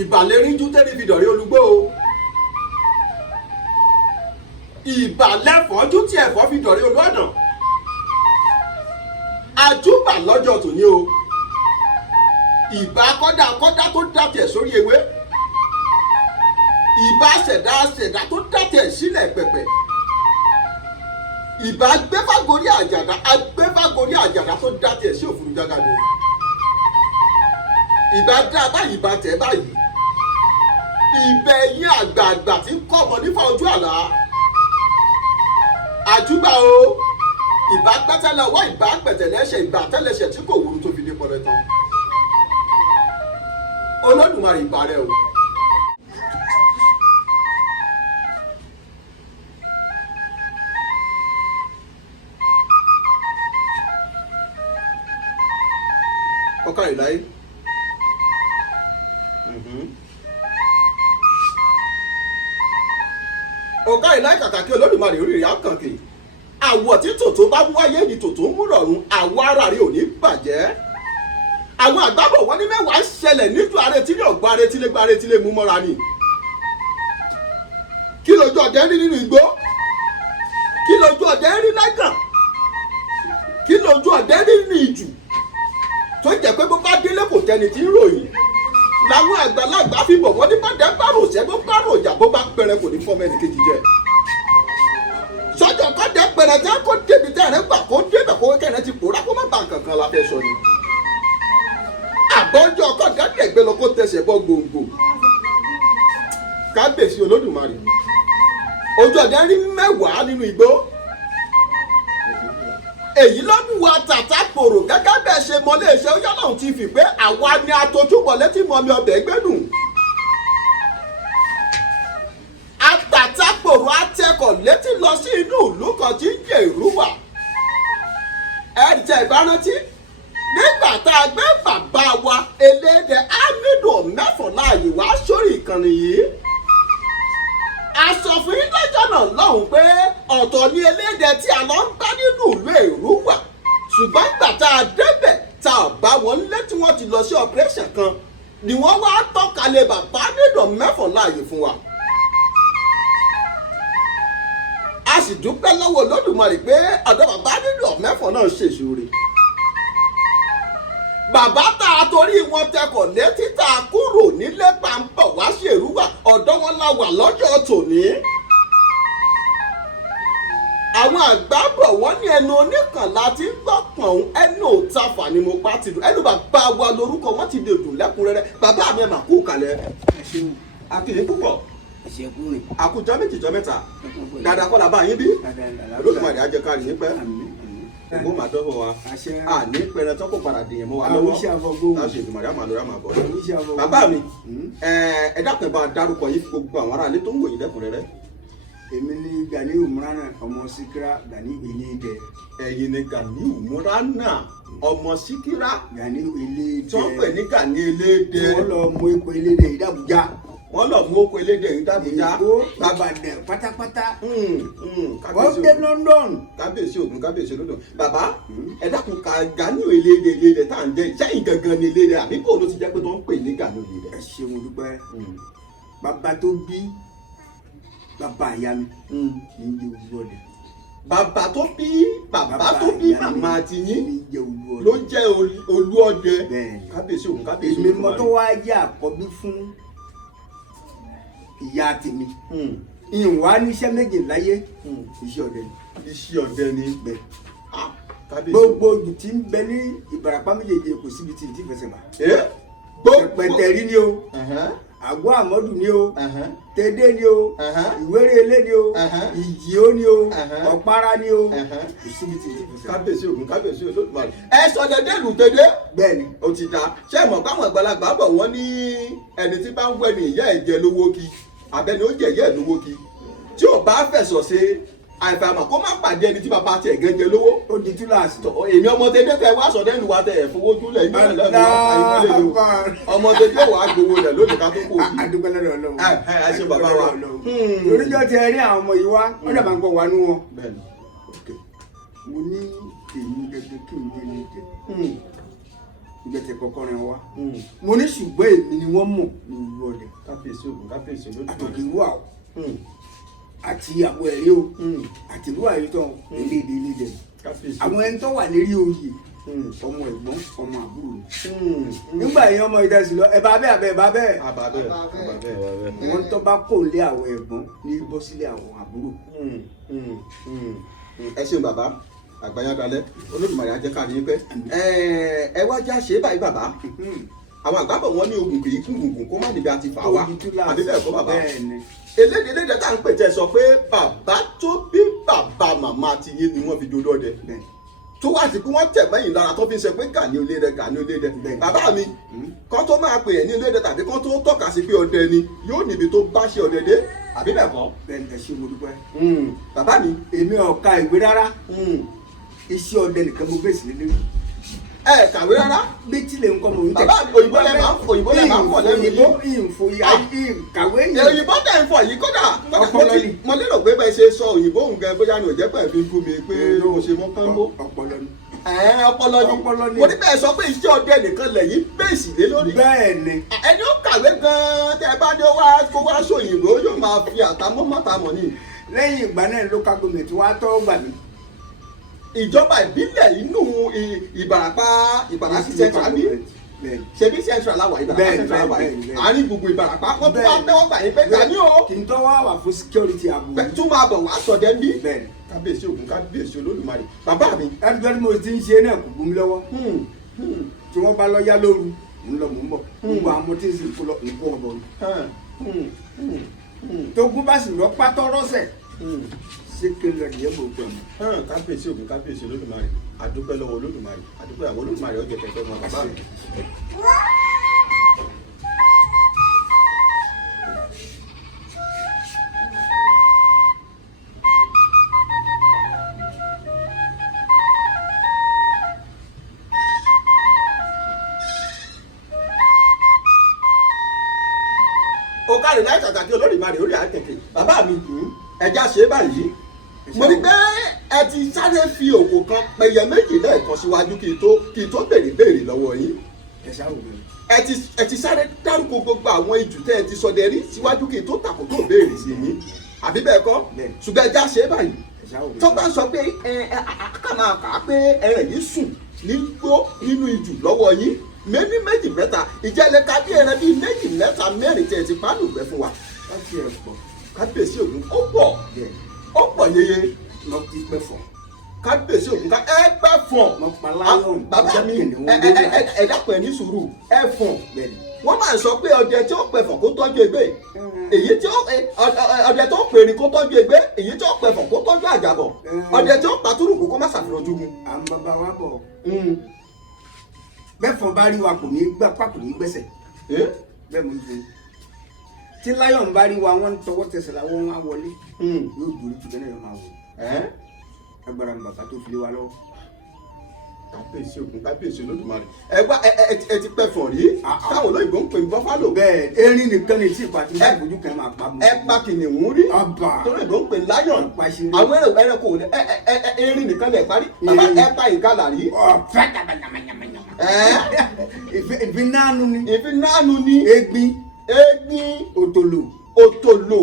ìbàlẹ́rìnjú tẹ́lẹ̀ fi dọ̀rí olúgbó o ìbàlẹ́fọ́jú tí ẹ̀fọ́ fi dọ̀rí olúọ̀dàn àjúbà lọ́jọ́ tòní o ìbà kọ́dà tó dàtẹ̀ sórí ewé ìbà ṣẹ̀dá tó dàtẹ̀ sílẹ̀ pẹ̀pẹ̀ ìbà agbẹ́fàgorí àjàdá tó dàtẹ̀ sí òfurufú jágàdo ìbà dá báyìí ìbà tẹ̀ báyìí ìbẹ̀ yín àgbààgbà tí ń kọ́ ọmọ nífà ojú àlá àjúbà o ìbà pẹ́tẹ́lẹ̀ ọwọ́ ìbà pẹ̀tẹ̀lẹ́sẹ̀ ìbà tẹ́lẹsẹ̀ tí kò wúru tó fi dé pọlẹ tán Olódùmarè ìbà rẹ o. ọkà ìláyé ọ̀gá ìláyé kàkà kí Olódùmarè orí rẹ̀ á kàn kì àwọ̀ tí tòtó bá mú wáyé ni tòtó ń mú rọ̀rùn àwọ̀ ara rẹ̀ ò ní bàjẹ́ àwọn àgbàbọ̀ wọn ní mẹ́wàá ṣẹlẹ̀ nítorí arétílé ọ̀gbọ́n arétílé mú mọ́ra ni kí lójú ọdẹ rí nínú igbó kí lójú ọdẹ rí lẹ́gàn kí lójú ọdẹ rí nínú ìjù tó jẹ́ pé bó bá délé kò tẹni tí ń ròyìn làwọn àgbàlagbà fi bọ̀ wọ́n ní bàdẹ́ bárò ṣẹ́ bó bárò ìjà bó bá pẹrẹ kò ní fọ́ mẹ́ni kejì jẹ sọ́jọ́ kọ́dẹ pẹrẹ tẹ́ kó débi tẹ́ rẹ gbà kó débẹ̀ kó kẹ́rẹ́ ti pòórá kó má ba kankan la fẹ́ sọ ni àbọ̀jọ́ kọ́dẹ dẹ̀gbẹ́ lọ kó tẹsẹ̀ bọ́ gbòǹgbò kábíyèsí Olódùmarè ojú ọdẹ rí mẹ́wàá nínú igbó èyí ló mú wa tàtà pòrò gẹ́gẹ́ bẹ́ẹ̀ ṣe mọ́lé iṣẹ́ ó yọ́nà ti fi pé àwa ni atojúbọ̀lé tí mọ́mi ọbẹ̀ gbẹ́dùn. Àtàtà pòrò atẹ́kọ̀ létí lọ sí inú ìlú kan tí ń jẹ́ Ìrúwà. Ẹ̀rí tẹ́ ìbárántí nígbà tá a gbé bàbá wa Elédè Hamidu Mẹ́fọ̀láàyè wá sórí ìkànnì yìí. A sọ fún yín lọ́jọ́ náà lọ́hùn pé ọ̀tọ̀ ni Elédè tí a lọ ń bá nínú ìlú Èrúwà ṣùgbọ́n ìgbà tá a débẹ̀ tá a bá wọn lé tí wọ́n ti lọ sí operation kan ni wọ́n wá tọ́kalẹ̀ bàbá Hamidu Mẹ́fọ̀láàyè fún wa. A sì dúpẹ́ lọ́wọ́ Olódùmarè pé ọ̀dọ̀ bàbá Hamidu Mẹ́fọ̀ náà ṣèṣore. Bàbá tá a torí wọn tẹkọ̀ létí tá a kúrò nílé pàǹpọ̀ wá sí Èrúwà ọ̀dọ̀ wọn la wà lọ́jọ́ tòní. Àwọn àgbà bọ̀ wọ́n ní ẹnu oníkànlá tí ń gbọ́ pọ̀n ẹnu òtafà ni mo pa ti dùn ẹnu bàbá wa lórúkọ wọn ti dèdùn lẹ́kùnrẹ́rẹ́ bàbá mi ẹ̀ mà kú kalẹ̀. Akínyìn púpọ̀ àkójọ méjì jọ mẹ́ta dáadáa kọ́ la bá yín bí Olódùmarè á jẹ́ ká rí yín pẹ́ mo máa dọ́wọ́ wa àní pẹrẹ tó kò padà dìyẹn mọ́ wa lọ́wọ́ láti Èdùmàrè àmà lórí àmà bọ̀ lọ́wọ́. Bàbá mi ẹ dákun bá dárúkọ yìí fún gbogbo àwọn aráàlú tó ń wòye lẹ́kùnrẹ́rẹ́. Èmi ni Ganiu Umurana ọmọ Síkírà Ganiu Elédè. Ẹ̀yin ni Ganiu Umurana ọmọ Síkírà Ganiu Elédè tó ń pè ní Ganiu Elédè. wọ́n lọ mú epo Elédè ìdàbújá. Wọ́n lọ mú oko Elédè ìdàbújá. Ìbàdàn pátápátá. Wọ́n dé London. Kábíyèsí Ògún kábíyèsí Olódùn. Bàbá ẹ dákun ka Ganiu Elédè tá à ń jẹ sẹ́yìn gangan ni Elédè àbí bó ló ti jẹ́ pé tó ń pè ní Ganiu Elédè. Ẹ ṣé mo dúpẹ́. Bàbá tó bí bàbá ìyá mi ní jẹ́ Olúọdẹ. Bàbá tó bí màmá ti yín ló jẹ́ Olúọdẹ. Kábíyèsí Ògún kábíyèsí Olódùn. Èmi mọ́ tó wá jẹ́ àkọ́bí fún ìyá tèmi. Ìwà níṣẹ́ méje láyé iṣẹ́ ọdẹ ni. Iṣẹ́ ọdẹ ni bẹ́ẹ̀. Gbogbo ojú tí ń bẹ ní Ìbàràpá méjèèjì kò síbi tí ìdí fẹsẹ̀ bá. Pẹ̀tẹ̀rí ni o, Àgọ́ Àmọ́dù ni o, Tẹ́dẹ́ ni o, Ìwéré Ilé ni o, Ìjìó ni o, Ọ̀pára ni o, kò síbi tí ìdí fẹsẹ̀ bá. Kábíyèsí Ògún kábíyèsí Olódùmarè. Ẹ sọ dẹdẹ ìlú tẹ́dẹ́. Bẹ́ẹ̀ni. Ó ti da ṣé mọ̀ báwọn àgbàlagbà bọ̀ wọ́n ní ẹni tí bá ń wẹ̀ ní ìyá ẹ̀ jẹ lówó kí abẹ́ni ó jẹ ìyá ẹ̀ lówó kí tí ò bá fẹ̀sọ̀ ṣe àìfàmọ̀ kó má pàdé ẹni tí bàbá tiẹ̀ gẹ́ jẹ lówó. Ó di túláàsì. Èmi ọmọ tẹ́dẹ́ tẹ wá sọ̀dẹ́ ìlú wa tẹ̀ ẹ̀ fowó júlẹ̀ ìlú ẹ̀ lẹ́nu ọmọ tẹ́dẹ́ wà á gbowó rẹ̀ lónìí ká tó kó o. Adúpẹ́ lọ́dọ̀ Ọlọ́run. Ẹ ṣe bàbá wa. Oníjọ́ ti rí àwọn ọmọ yìí wá wọ́n dàbà ń gbọ́ wa nú wọn. Mo ní èyí gẹ́gẹ́ kí n ní ilé jẹ. Ìgbẹ́tẹ̀ kọ̀ọ̀kan rẹ̀ wá. Mo ní ṣùgbọ́n èmi ni wọ́n mọ̀ ní ìlú ọdẹ. kábíyèsí ògùn kábíyèsí lójú. àtòkè ìwú àwọ̀ àti àwọn ẹ̀rí o àti ìlú àyètọ́ eléde àwọn ẹni tó wà lérí oyè ọmọ ẹ̀gbọ́n ọmọ àbúrò ni nígbà yẹn ọmọ ìdásí lọ ẹ bá bẹ́ẹ̀ wọ́n tó bá kò lé àwọn ẹ̀gbọ́n ní bọ́ sílé àwọn àbúrò. ẹ ṣeun bàbá àgbáyádalẹ Olódùmarè á jẹ́ ká rí i pé ẹ wá já ṣe báyìí bàbá àwọn àgbàbọ̀ wọn ní ogun kì í kún gùngùn kó má níbi àti fà wá àbí bẹ́ẹ̀ kọ́ bàbá elédè tá à ń pè tẹ́ sọ pé bàbá tó bí bàbá màmá ti yé ni wọ́n fi dodo ọdẹ tó wá sí pé wọ́n tẹ̀ mẹ́yìn lára tó fi ń sọ pé Gani Olódẹ bàbá mi kán tó máa pè ẹ́ ní Olódẹ tàbí kán tó tọ́ka sí pé ọdẹ ni yóò níbi tó bá ṣe ọdẹ dé àbí bẹ́ẹ̀ kọ́. bẹ́ẹ̀ ẹ ṣe mo dúpẹ́. bàbá mi. èmi ò ka ìwé rárá iṣẹ́ ọdẹ nìkan mo bẹ̀sì lé lórí. ẹ kàwé rárá. méjì lè ń kọ́ mọ̀ ń tẹ̀. bàbá mi òyìnbó lẹ máa ń fọ lẹ́nu yìí. kàwé yìí. òyìnbó tẹ̀ ń fọ yìí kódà mo lérò pé bẹ́ẹ̀ ṣe sọ òyìnbó nǹkan bóyá ni ò jẹ́ pẹ̀ fi fún mi pé mo ṣe mọ́ kánbó. ọpọlọ ni. ọpọlọ ni mo ní bẹ́ẹ̀ sọ pé iṣẹ́ ọdẹ nìkan lẹ́yìn bẹ́ẹ̀sì lé lórí. bẹ́ẹ̀ ni. ẹni ó kàwé gan-an tẹ́ bá dé kó wá sóyìnbó yóò máa fi àtàmọ́ mọ́tàmọ́ ni. lẹ́yìn ìgbà náà local government wá tọ́ gbà mí. ìjọba ìbílẹ̀ inú Ìbàràpá central bí ṣebí central láwà Ìbàràpá central láwà àárín gbogbo Ìbàràpá wọ́n tún wá tẹ́wọ́ gbà yín pé Gani o. kì í tọ́ wá wà fún security ààbò. tún máa bọ̀ wá sọ̀dẹ̀ ń bí. kábíyèsí ògùn kábíyèsí Olódùmarè bàbá mi. ẹnìkan tí mo ti ń ṣe náà kò gún mi lọ́wọ́ tí wọ́n bá lọ yá lóru ń lọ mò ń bọ̀ gbogbo àwọn tí ń sìn kó lọ ń kó wọn bọ̀ ni. tógun bá sì lọ pátọ́ rọ́ṣẹ̀ ṣé kí n lọ nìyẹn mọ̀ gbọ́ mi. kábíyèsí ògùn kábíyèsí Olódùmarè àdúpẹ́ lọ́wọ́ Olódùmarè àdúpẹ́ àwọn Olódùmarè ọjọ́ kẹ̀kẹ́ wọn bàbá mi. ó kárí láì tàtàkì Olódùmarè orí àkẹ́kẹ́ bàbá mi ẹja ṣe é báyìí mo ní pé ẹ ti sáré fi òkò kan pẹyẹ méjì lẹ́ẹ̀kan síwájú kí n tó béèrè lọ́wọ́ yín ẹ ti sáré dárúkọ gbogbo àwọn ijù tẹ́ ẹ ti sọdẹ rí síwájú kí n tó tàkó tó béèrè sí yín àbí bẹ́ẹ̀ kọ́ ṣùgbọ́n ẹja ṣe é báyìí tó bá sọ pé kà pé ẹran yìí sùn nígbó nínú ijù lọ́wọ́ yín méjì mẹ́ta ìjẹ́lẹ̀ ká bí ẹran bíi méjì mẹ́ta mẹ́rin tẹ̀ ti pálù gbẹ fún wa. láti ẹ̀ pọ̀. kábíyèsí ògùn ó pọ̀ yeye. lọ ti pẹ́ fọ̀. kábíyèsí ògùn ká ẹ pẹ́ fọ̀. mo pa láyọ̀n. bàbá mi ẹ dákun ẹ ní sùúrù ẹ fọ̀. wọ́n máa sọ pé ọdẹ tí ó pẹ̀fọ̀ kó tọ́jú ẹgbẹ́ èyí tí ọdẹ tó pèrè kó tọ́jú ẹgbẹ́ èyí tí ó pẹ̀fọ̀ kó tọ́jú àjàbọ̀ ọdẹ tí ó pàtúrùkù kó má ṣàfihàn ojúgun. à ń bàbá wa bọ̀ bẹ́ẹ̀fọ́n bá rí wa kò ní gbà pákó ní gbẹ́sẹ̀ bẹ́ẹ̀ mo ń fi tí láyọ̀n bá rí wa wọ́n ń tọwọ́ tẹsẹ̀ làwọn wá wọlé yóò dúró jù bẹ́ẹ̀ náà máa wò agbára ní bàbá tó fi lé wa lọ́wọ́. kábíyèsí ògùn kábíyèsí Olódùmarè ẹ ti pẹ́ fọ̀ rí táwọn olóyìnbó ń pè ní bọ́fálò. bẹ́ẹ̀ erin nìkan ni tí ìpàtí bá ìbòjú kan máa pa mọ́. ẹ pa kìnìún rí torí ìbò ń pè ní láyọ̀n àwọn ẹranko erin nìkan lè parí bàbá ẹ pa ìgalà rí. ìfinánu ni egbin òtòlò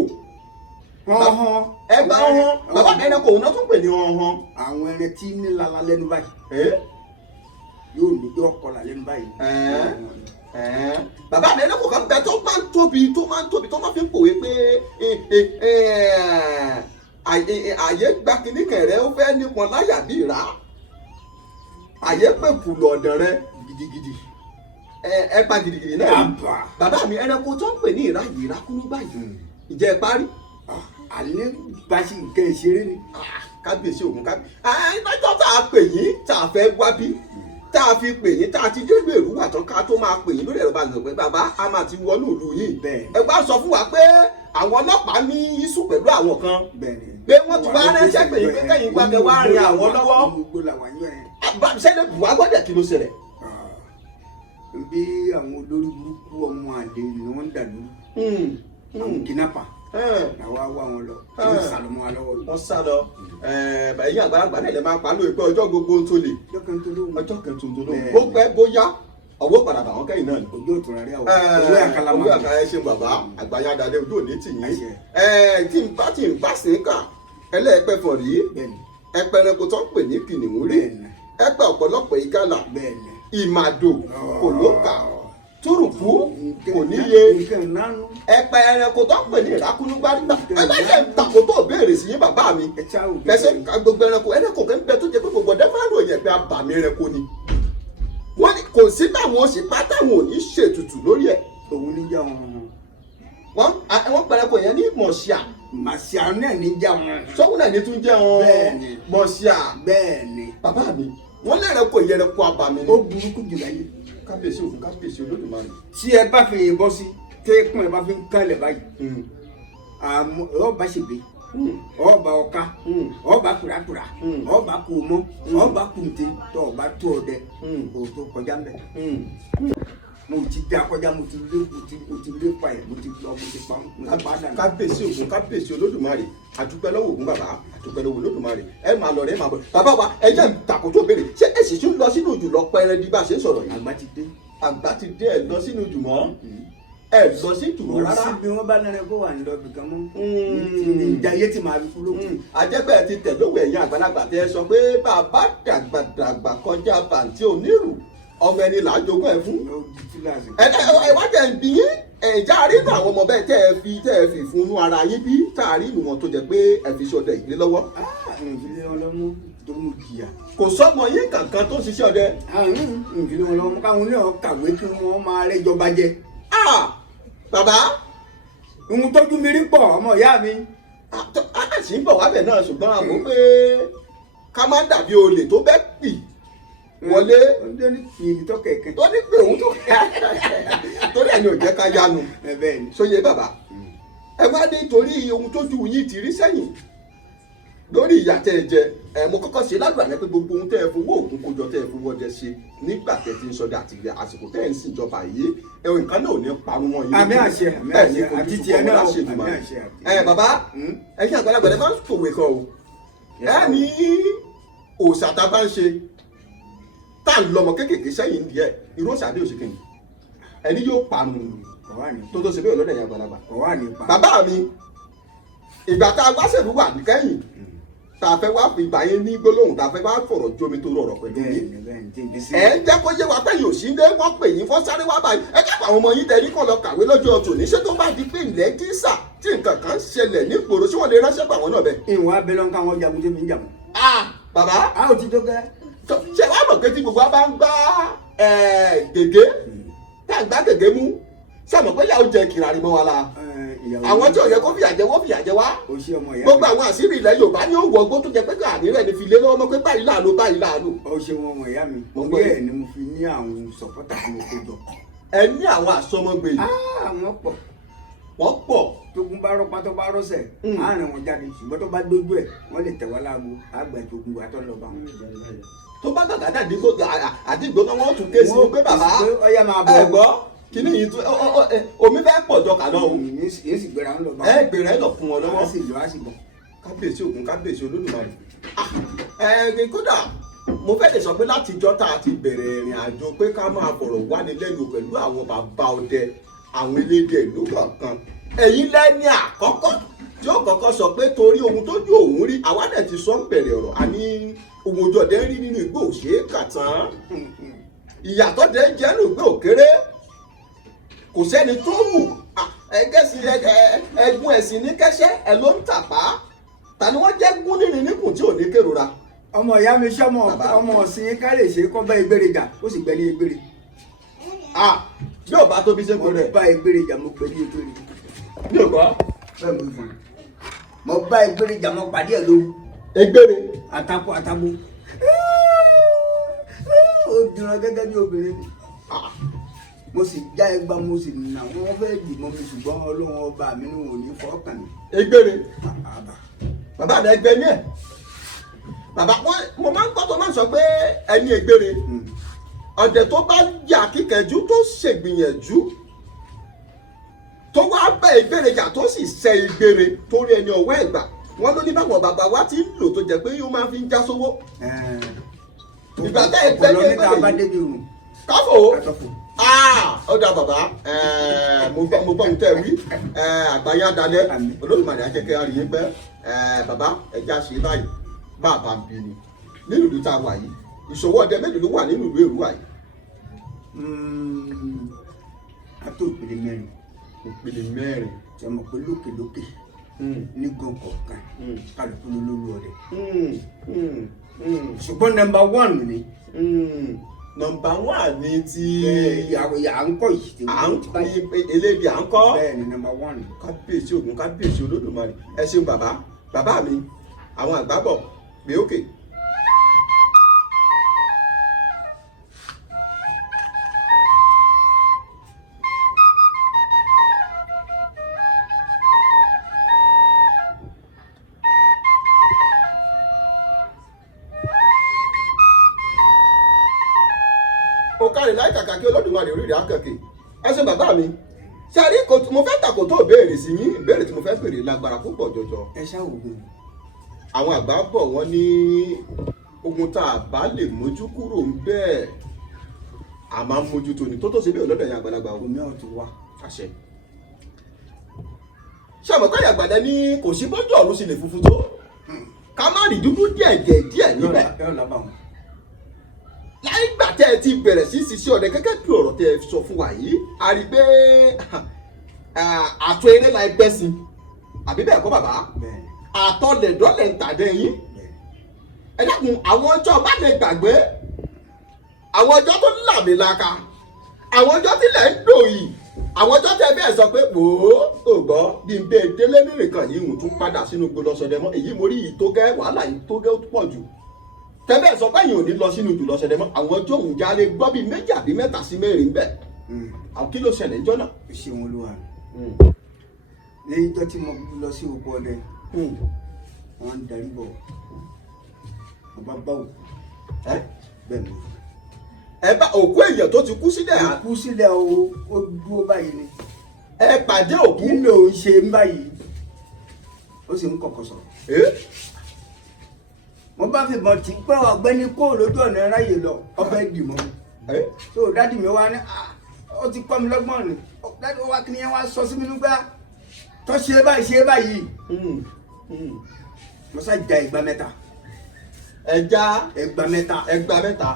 hàn ẹgbà hàn bàbá ẹranko òun náà tún pè ní hàn. àwọn ẹran tí ní lala lẹ́nu báyìí yóò ní yóò kọlà lẹ́nu báyìí. bàbá mi ẹranko kan bẹ tó máa ń tóbi tó máa fi ń pòwe pé àyè gba kìnnìkan rẹ ó fẹ́ nípọn láyà bí ìrá àyè pè kùlọ̀ ọ̀dàn rẹ gidigidi ẹ pa gidigidi náà bàbá mi ẹranko tó ń pè ní ìrá yìí ìrákúrú báyìí ìjẹ́ ẹ parí. àlẹ́ bá ṣe nǹkan ìṣeré ni. kábíyèsí ògùn kábíyèsí ìdájọ́ tá a pè yín tá a fẹ́ wá bí tá a fi pè yín tá a ti dé ìlú èrúwà tán ká tó máa pè yín lórí ẹ̀rọ bá lọ pé bàbá a máa ti wọnú ìlú yìí ẹ bá sọ fún wa pé àwọn ọlọ́pàá ní ìṣù pẹ̀lú àwọn kan pé wọ́n ti wá ránṣẹ́ pé yín pé kẹ́yìn gbàgbé wá rin àwọn lọ́wọ́ sẹ́lẹ̀ bùwá gbọ́dọ̀ kí ló ṣẹlẹ̀. bí àwọn olórí burúkú ọmọ àlè ni wọ́n ń dà lóru àwọn kidnapper àwa wá wọn lọ wọ́n sá lọ mọ́ wa lọ́wọ́. wọ́n sá lọ ẹ̀yin àgbàlagbà náà lè máa pa lóye pé ọjọ́ gbogbo ń tó lè ọjọ́ kan tó ń tó lò ó pẹ́ bóyá ọwọ́ padà bà wọ́n kẹ́yìn náà ni. ojú òtún rẹ̀ àwọn owó àkàlà máa. owó àkàlà ẹ ṣe bàbá àgbáyé adalẹ ojú òní tì yín. tí n bá sí ń kà ẹlẹ́ẹ̀pẹ́ fọ̀ rí ẹpẹ ẹranko tó ń pè ní kìnìún rí ẹpẹ ọ̀pọ̀lọpọ̀ ìgalà ìmàdò kò ló kà túrùkú kò níye ẹpẹ ẹranko tó ń pè ní ìrákúnúgbárígbà ẹgbẹ́ ṣe ń takò tó béèrè sí yín bàbá mi bẹ́sẹ̀ gbogbo ẹranko kẹ́ ń bẹ tó jẹ́ pé gbogbo ọdẹ máa ń ròyìn ẹ̀pẹ́ abàmì ẹranko ni wọ́n ní kò sí báwọn oṣù pátáwọn ò ní ṣètùtù lórí ẹ̀. òun ní jẹ́ wọ́n pẹ̀lẹ́kọ̀ yẹn ní mọ̀ṣíà. màṣíà náà ní jẹ́ wọn. sọ́wọ́n náà ní tún jẹ́ wọn. bẹ́ẹ̀ni mọ̀ṣíà. bẹ́ẹ̀ni. bàbá mi wọ́n lẹ́rẹ̀kọ̀ ìyẹrẹ̀kọ̀ abàmì ni. ó burúkú jù láyé. kábíyèsí òfin kábíyèsí olódùmarè. tí ẹ bá fi yìnbọn sí tẹ́ẹ̀kùn ẹ bá fi ń kálẹ̀ báyìí ọba ṣègbè ọba ọ̀ka ọba kùràkùrà ọba kùmọ ọba kùntè tó ọba tó ọdẹ òtó kọjá mbẹ mo ti dá kọjá mo ti lé pa ẹ mo ti pa dànù. kábíyèsí ògùn kábíyèsí olódùmarè àdúpẹ́ lọ́wọ́ ògùn bàbá àdúpẹ́ lọ́wọ́ olódùmarè ẹ máa lọ rẹ máa bọ̀ bàbá wa ẹ jẹ́ ìtàkùn tó béèrè ṣé ẹ sì tún lọ sínú òjò lọ pẹrẹ bí bá a ṣe ń sọ̀rọ̀ yìí. àgbà ti dé ẹ lọ sínú òjò mọ́ ẹ lọ sí ìtumọ̀ rárá. bí wọ́n bá nana kó wà ní lọ́ọ̀bì kan mọ́ ìjà ayé ti máa fi kú lókun. àjẹpẹ́ ti tẹ̀lówó ẹ̀yìn àgbàlagbà tẹ́ ẹ sọ pé bàbá dàgbàdàgbà kọjá bàǹtí onírù ọmọ ẹni là á jogún ẹ fún. ẹ wá tẹ̀ ń bí yín ẹ̀já rínú àwọn ọmọ bẹ́ẹ̀ tẹ́ ẹ fi fúnnú ara yín bí tá a rí inú wọn tó jẹ pé ẹ fi ṣọdẹ ìdílé lọ́wọ́. ìdílé wọn lọ́mú tó mú jìyà. kò sọ́mọ yín kankan tó ṣiṣẹ́ ọdẹ. ìdílé wọn lọ́mú káwọn náà kàwé kí wọ́n máa rẹ́jọba jẹ. bàbá ìhun tójú mi rí pọ̀ ọmọ ìyá mi. a sì ń bọ̀ wábẹ̀ náà ṣùgbọ́n àmọ́ pé ká má dàbí olè tó bẹ́ pì wọlé tó ní ìlú tó kẹ̀kẹ́ tó ní pé òun tó torí ẹni ò jẹ́ ká yanu sóye bàbá ẹ wá ní torí ohun tójú yín ti rí sẹ́yìn lórí ìyà tẹ́ ẹ jẹ ẹ mo kọ́kọ́ ṣe ládùúgbà ní pé gbogbo ohun tẹ́ ẹ fowó òògùn kójọ tẹ́ ẹ fowó ọdẹ ṣe nígbà tẹ́ ti ń sọdẹ àti àsìkò tẹ́ ẹ ń sìnjọba yìí ẹ̀wọ̀n nǹkan náà ò ní parun mọ́ yín. àmì àṣẹ àti tiẹ̀ náà àmì àṣẹ. ẹ bàbá ẹ̀yin àgbàlagbà ẹ máa ń fòwe kan o ẹ ní òòṣà tá a bá ń ṣe tá à ń lọmọ kéékèèké sẹ́yìn díẹ̀ irú òòṣà bí òṣèké ni ẹni yóò parun tó tó ṣe bí ọlọ́dẹ̀ yẹn àgbàlagbà. bàbá mi ìgbà tá a gbàṣẹ̀lú wà ní kẹ́yìn tá a fẹ́ wá fi ìgbà yẹn ní gbólóhùn tá a fẹ́ wá fọ̀rọ̀ jomi tó rọrọ̀ pẹ̀lú yín. ẹ ń jẹ́ kó yé wa pé yóò sí ilé wọ́n pè yín fọ́n sáré wá báyìí ẹ jẹ́ àwọn ọmọ yín tẹ̀lé kàn lọ kàwé lọ́jọ́ ọ̀tún ní ṣé tó bá di pé ilẹ̀ dísà tí nǹkan kan ṣẹlẹ̀ nígboro tí wọ́n lè ránṣẹ́ pa àwọn náà bẹ́ẹ̀. ìwọ̀n abẹ́lẹ́ nǹkan àwọn jagun tẹ́mi ń jà mọ́. bàbá a ò ti tó kẹ́. ṣé wàá mọ̀ pé tí gbogbo wa bá ń gbá gègé tá à ń gbá gègé mú sàmọ̀ pé yàwó jẹ kìràrí mọ́ wa la àwọn tí ò yẹ kó fìyà jẹ wọ́n fìyà jẹ wá gbogbo àwọn àṣírí ilẹ̀ Yorùbá ní òwò ọgbó tó jẹ pé káàní rẹ̀ ní fi lé lọ́wọ́ mọ́ pé báyìí láàánú báyìí láàánú. ó ṣe wọn ọmọ ìyá mi orí ẹ̀ ni mo fi ní àwọn sọ̀pọ́tà tí mo kó jọ. ẹ ní àwọn àsọmọgbè yìí. àwọn pọ̀. wọ́n pọ̀. tógun bá rọpá tó bá rọ́ṣẹ̀ àárín wọn jáde ṣùgbọ́n tó bá dójú ẹ̀ wọ́n lè tẹ̀ wá láago àgbà ìtógun wa tó lọ bá wọn. tó bá gàgàdà àdìgbò kan wọ́n tún ké sí pé bàbá ẹ gbọ́ kìíní yìí tún omi fẹ́ pọ̀ jọ kà náà o. yéé sì gbéra ń lọ bá. ẹ gbéra ẹ lọ fún wọn lọ́wọ́. a sì lọ a sì bọ̀. kábíyèsí Ògún kábíyèsí Olódùmarè. kódà mo fẹ́ lè sọ pé látijọ́ tá a ti bẹ̀rẹ̀ ìrìn àjò pé ká máa fọ̀rọ̀ wáni lẹ́nu pẹ̀lú àwọn bàbá ọdẹ àwọn elédè ìlú kọ̀ọ̀kan. ẹ̀yin lẹ́ni àkọ́kọ́ tí ó kọ́kọ́ sọ pé torí ohun tójú òun rí àwa dẹ̀ ti sọ ń bẹ̀rẹ̀ ọ̀rọ̀ àní ohun ojú ọdẹ rí nínú igbó òṣèré kàtàn ìyàtọ̀ dẹ̀ jẹ́ nínú igbó òkèrè kò sẹ́ni tó wù ẹgún ẹ̀sìn ní kẹ́sẹ́ ẹ̀ ló ń tàpá ta ni wọ́n jẹ́ gún nínú níkùn tí ò ní kérora. ọmọ ìyá mi sọmọ ọmọ ọ̀sìn ká lè ṣe kọ́ bá egbere jà ó sì gbẹ́ ní egbere. bí ò bá tóbi ṣe gbọ́dọ̀. mo bá egbere jà mo gbẹ́ ní egbere. bí ò gbọ́. bẹ́ẹ̀ mo fún un. mo bá egbere jà mo pàdé ẹ̀ lóhùn. egbere. àtakò ó dúró gẹ́gẹ́ bí obìnrin ni. mo sì já ẹgbà mo sì nà wọ́n fẹ́ dìbò mi ṣùgbọ́n Ọlọ́run ọba mi ni wọn ò ní fọkàn mi. egbere. bàbá rẹ gbẹ ní ẹ bàbá mo máa ń gbọ́ tó máa ń sọ pé ẹni egbere ọ̀dẹ̀ tó bá jà kíkẹ́jú tó ṣègbìyànjú tó wá bá egbere jà tó sì ṣe egbere torí ẹni ọwọ́ ẹ̀gbà wọn ló ní báwọn bàbá wa ti ń lò tó jẹ́ pé yóò máa fi ń já sówó. ìgbà tá ẹgbẹ́ ní egbere yìí káfò ó dá bàbá mo gbọ́ ń tẹ́ wí àgbáyé adalẹ́ Olódùmarè akẹ́kẹ́ àríyé pẹ́ bàbá ẹja ṣe báyìí bàbá ń bí ni nínú ìlú tá a wà yìí ìṣòwò ọdẹ mélòó ló wà nínú ìlú Èrúwà yìí. a tó ìpele mẹ́rin. ìpele mẹ́rin. ṣe mọ̀ pé lókèlókè ní gọ̀ǹkọ̀ọ̀kan kálukú ló lólu ọdẹ. ṣùgbọ́n nọ́mbà 1 ni. nọ́mbà 1 ni ti à ń kọ́ yìí. à ń kọ́ elébi à ń kọ́. bẹ́ẹ̀ ni nọ́mbà 1. kábíyèsí Ògún kábíyèsí Olódùmarè ẹ ṣeun bàbá mi àwọn àgbà bọ̀ pé ókè. ó kárí láì kàkà kí Olódùmarè orí rẹ̀ á kẹ̀kẹ́ ẹ ṣe bàbá mi ṣe àrí mo fẹ́ tàkò tó béèrè sí yín ìbéèrè tí mo fẹ́ béèrè lágbára púpọ̀ jọjọ. ẹ ṣàwògùn. àwọn àgbà bọ̀ wọ́n ní ogun tá a bá lè mójú kúrò ń bẹ́ẹ̀ a máa ń mójútó ni tó ṣe bí ọlọ́dọ̀ yẹn àgbàlagbà o. omi ọ̀tún wá. àṣẹ. ṣé àmọ́káyà àgbàdá ní kò sí bójú ọ̀run sì lè funfun tó ká má rí dúdú díẹ̀ níbẹ̀. láì gbà tẹ́ ẹ ti bẹ̀rẹ̀ sí ṣiṣẹ́ ọdẹ gẹ́gẹ́ bí ọ̀rọ̀ tẹ́ ẹ sọ fún wa yìí a rí pé àtọ̀ eré la ẹgbẹ́ sí àbí bẹ́ẹ̀ kọ́ bàbá àtọ̀lẹ̀dọ́lẹ̀ ń tàdé yín ẹ dákun àwọn ọjọ́ má lè gbàgbé àwọn ọjọ́ tó làmìlaka àwọn ọjọ́ tílẹ̀ ń dò yìí àwọn ọjọ́ tẹ́ bẹ́ẹ̀ sọ pé wòó ò gbọ́ bí n bẹ́ẹ̀ délé nìkan yìí ń tún padà sínú gbọlọsọdẹ mọ́ èyí mo rí yìí tó gẹ́ wàhálà yìí tó gẹ́ pọ̀ jù tẹ́bẹ̀ sọ pé yìí ò ní lọ sínú jù lọ́sọdẹ mọ́ àwọn ọjọ́ òun já lè gbọ́ bíi 2 àbí 3 sí 4 bẹ́ẹ̀ àwọn kí ló ṣẹlẹ̀ ńjọ́ náà. ṣé wọn ló wà lẹ́yìn tó tí mo lọ sí oko ọdẹ wọn ń darí bọ̀ wọn bá bá òkú bẹ́ẹ̀ ni. ẹ bá òkú èèyàn tó ti kú sílẹ̀. kú sílẹ̀ ó dúró báyìí ni. ẹ pàdé òkú. kí ló ń ṣe ń báyìí ó sì ń kọ̀kọ̀ sọ̀rọ̀. mo bá fi mọ̀ tí pé ọ̀gbẹ́ni kó lójú ọ̀nà ráyè lọ ọbẹ̀ dì mọ́ mi. so dádì mi wá ní ó ti kọ́ mi lọ́gbọ́n ni dádì wa kí ni yẹn wá sọ sí mi nígbà tó ṣe báyìí. mo sá ja ìgbà mẹ́ta. ẹja ẹgbà mẹ́ta.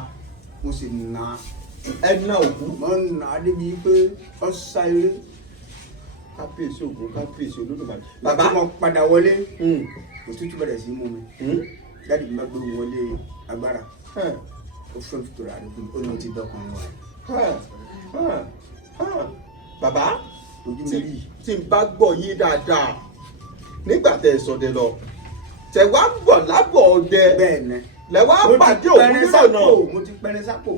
mo sì nà ẹdínà òkú. mo nà á débi pé ó sá eré. kábíyèsí Ògún kábíyèsí Olódùmarè. bàbá mo padà wọlé òtútù bẹ̀rẹ̀ sí mú mi. dáàdì mi bá gbé wọlé agbára ó fẹ́ fìtòrò àdúgbò ó ní ti dọ́kùnrin wa. bàbá ojú mi rí tí n bá gbọ́ yé dáadáa nígbà tẹ́ ẹ sọdẹ lọ tẹ́ wá ń bọ̀ lábọ̀ ọdẹ bẹ́ẹ̀ ni lẹ wá pàdé òkú nílànà. mo ti pẹrẹ sápò.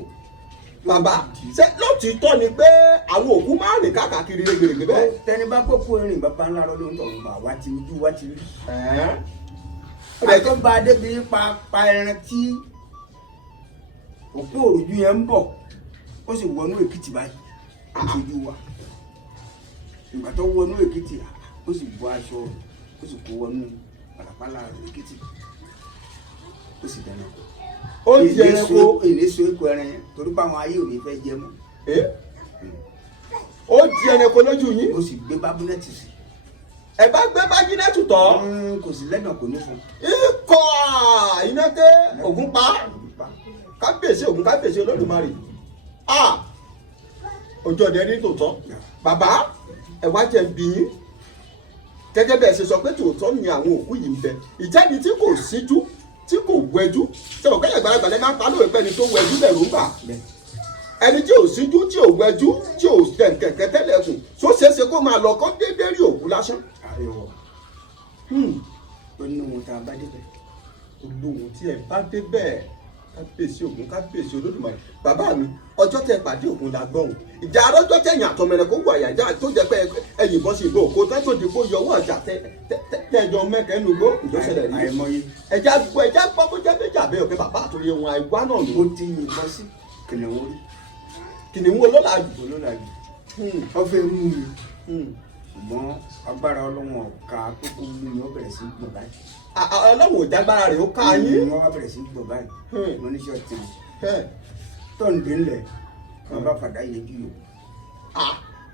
bàbá ṣé lótìítọ́ ni pé àwọn òkú máa ń rìn káàkiri gbèrègbè bẹ́ẹ̀. tẹni bá kókó erin bàbá ńlá ló ń tọ̀hún bá wa ti ojú wa ti rí. ọ̀rẹ́ tó bá débi pa ẹran tí òkú òrùjú yẹn ń bọ̀ ó sì wọnú Èkìtì báyìí ojú wa ìgbà tó wọnú Èkìtì ó sì bọ́ aṣọ ó sì kó wọnú pàlàpàlà Èkìtì ó sì dáná. ó jẹ ẹranko ìníṣó èkó ẹran yẹn torí pé àwọn ayé ò ní fẹ́ jẹ mọ́. ó di ẹranko lójú yín. ó sì gbé bábúnẹ́tì sí. ẹ bá gbé bábúnẹ́tì tọ́. kò sí lẹ́nà kò ní fún. ikọ̀ iná dé Ògún pa kábíyèsí Ògún kábíyèsí Olódùmarè. ojú ọdẹ ní tòótọ́ bàbá ẹ wá jẹ́ bí yín gẹ́gẹ́ bẹ́ẹ̀ ṣe sọ pé tòótọ́ ni àwọn òkú yìí ń bẹ ìjáde tí kò síjú tí kò wẹjú ṣe òkè àgbàlagbà lẹ máa ń pa lóore pé ẹni tó wẹjú lẹ̀rú ń bà ẹni tí ò síjú tí ò wẹjú tí ò kẹ̀kẹ́ tẹ́lẹ̀ sùn tó ṣeéṣe kó máa lọ kọ́ déédéé rí òkú lásán. ó ní ohun tá a bá débẹ̀. olóhùn tí ẹ bá débẹ̀ kábíyèsí Ògún kábíyèsí Olódùmarè bàbá mi ọjọ́ tẹ pàdé òkun la gbọ́n ìjà arọ́jọ́ tẹ̀yìn àtọmẹrẹ kó wà yàjà tó jẹ́ pé ẹ̀yìn bọ́ sí ìbò òkú tẹ́tò dìbò yọwọ́ àjà tẹ́jọ mẹ́kẹ́ nínú igbó ìjọsẹ̀lẹ̀ rí àìmọye ẹja gbọ́ kó jẹ́ méjì àbẹ́ òkè bàbá àtòyè wọn àìgbá náà ló. ó ti yìnbọn sí kìnìún rí. kìnìún olólàjù. ó fẹ́ mú mi ṣùgbọ́n agbára Ọlọ́run ọ̀ka tó kó mú mi ó bẹ̀rẹ̀ sí gbọ̀n báyìí. Ọlọ́run ò jágbára rẹ̀ ó ká yín. wọ́n wá bẹ̀rẹ̀ sí gbọ̀n báyìí mo ní ṣe ọtí tọ́ǹdé ńlẹ̀ wọn bá fàdá yẹjú yòó.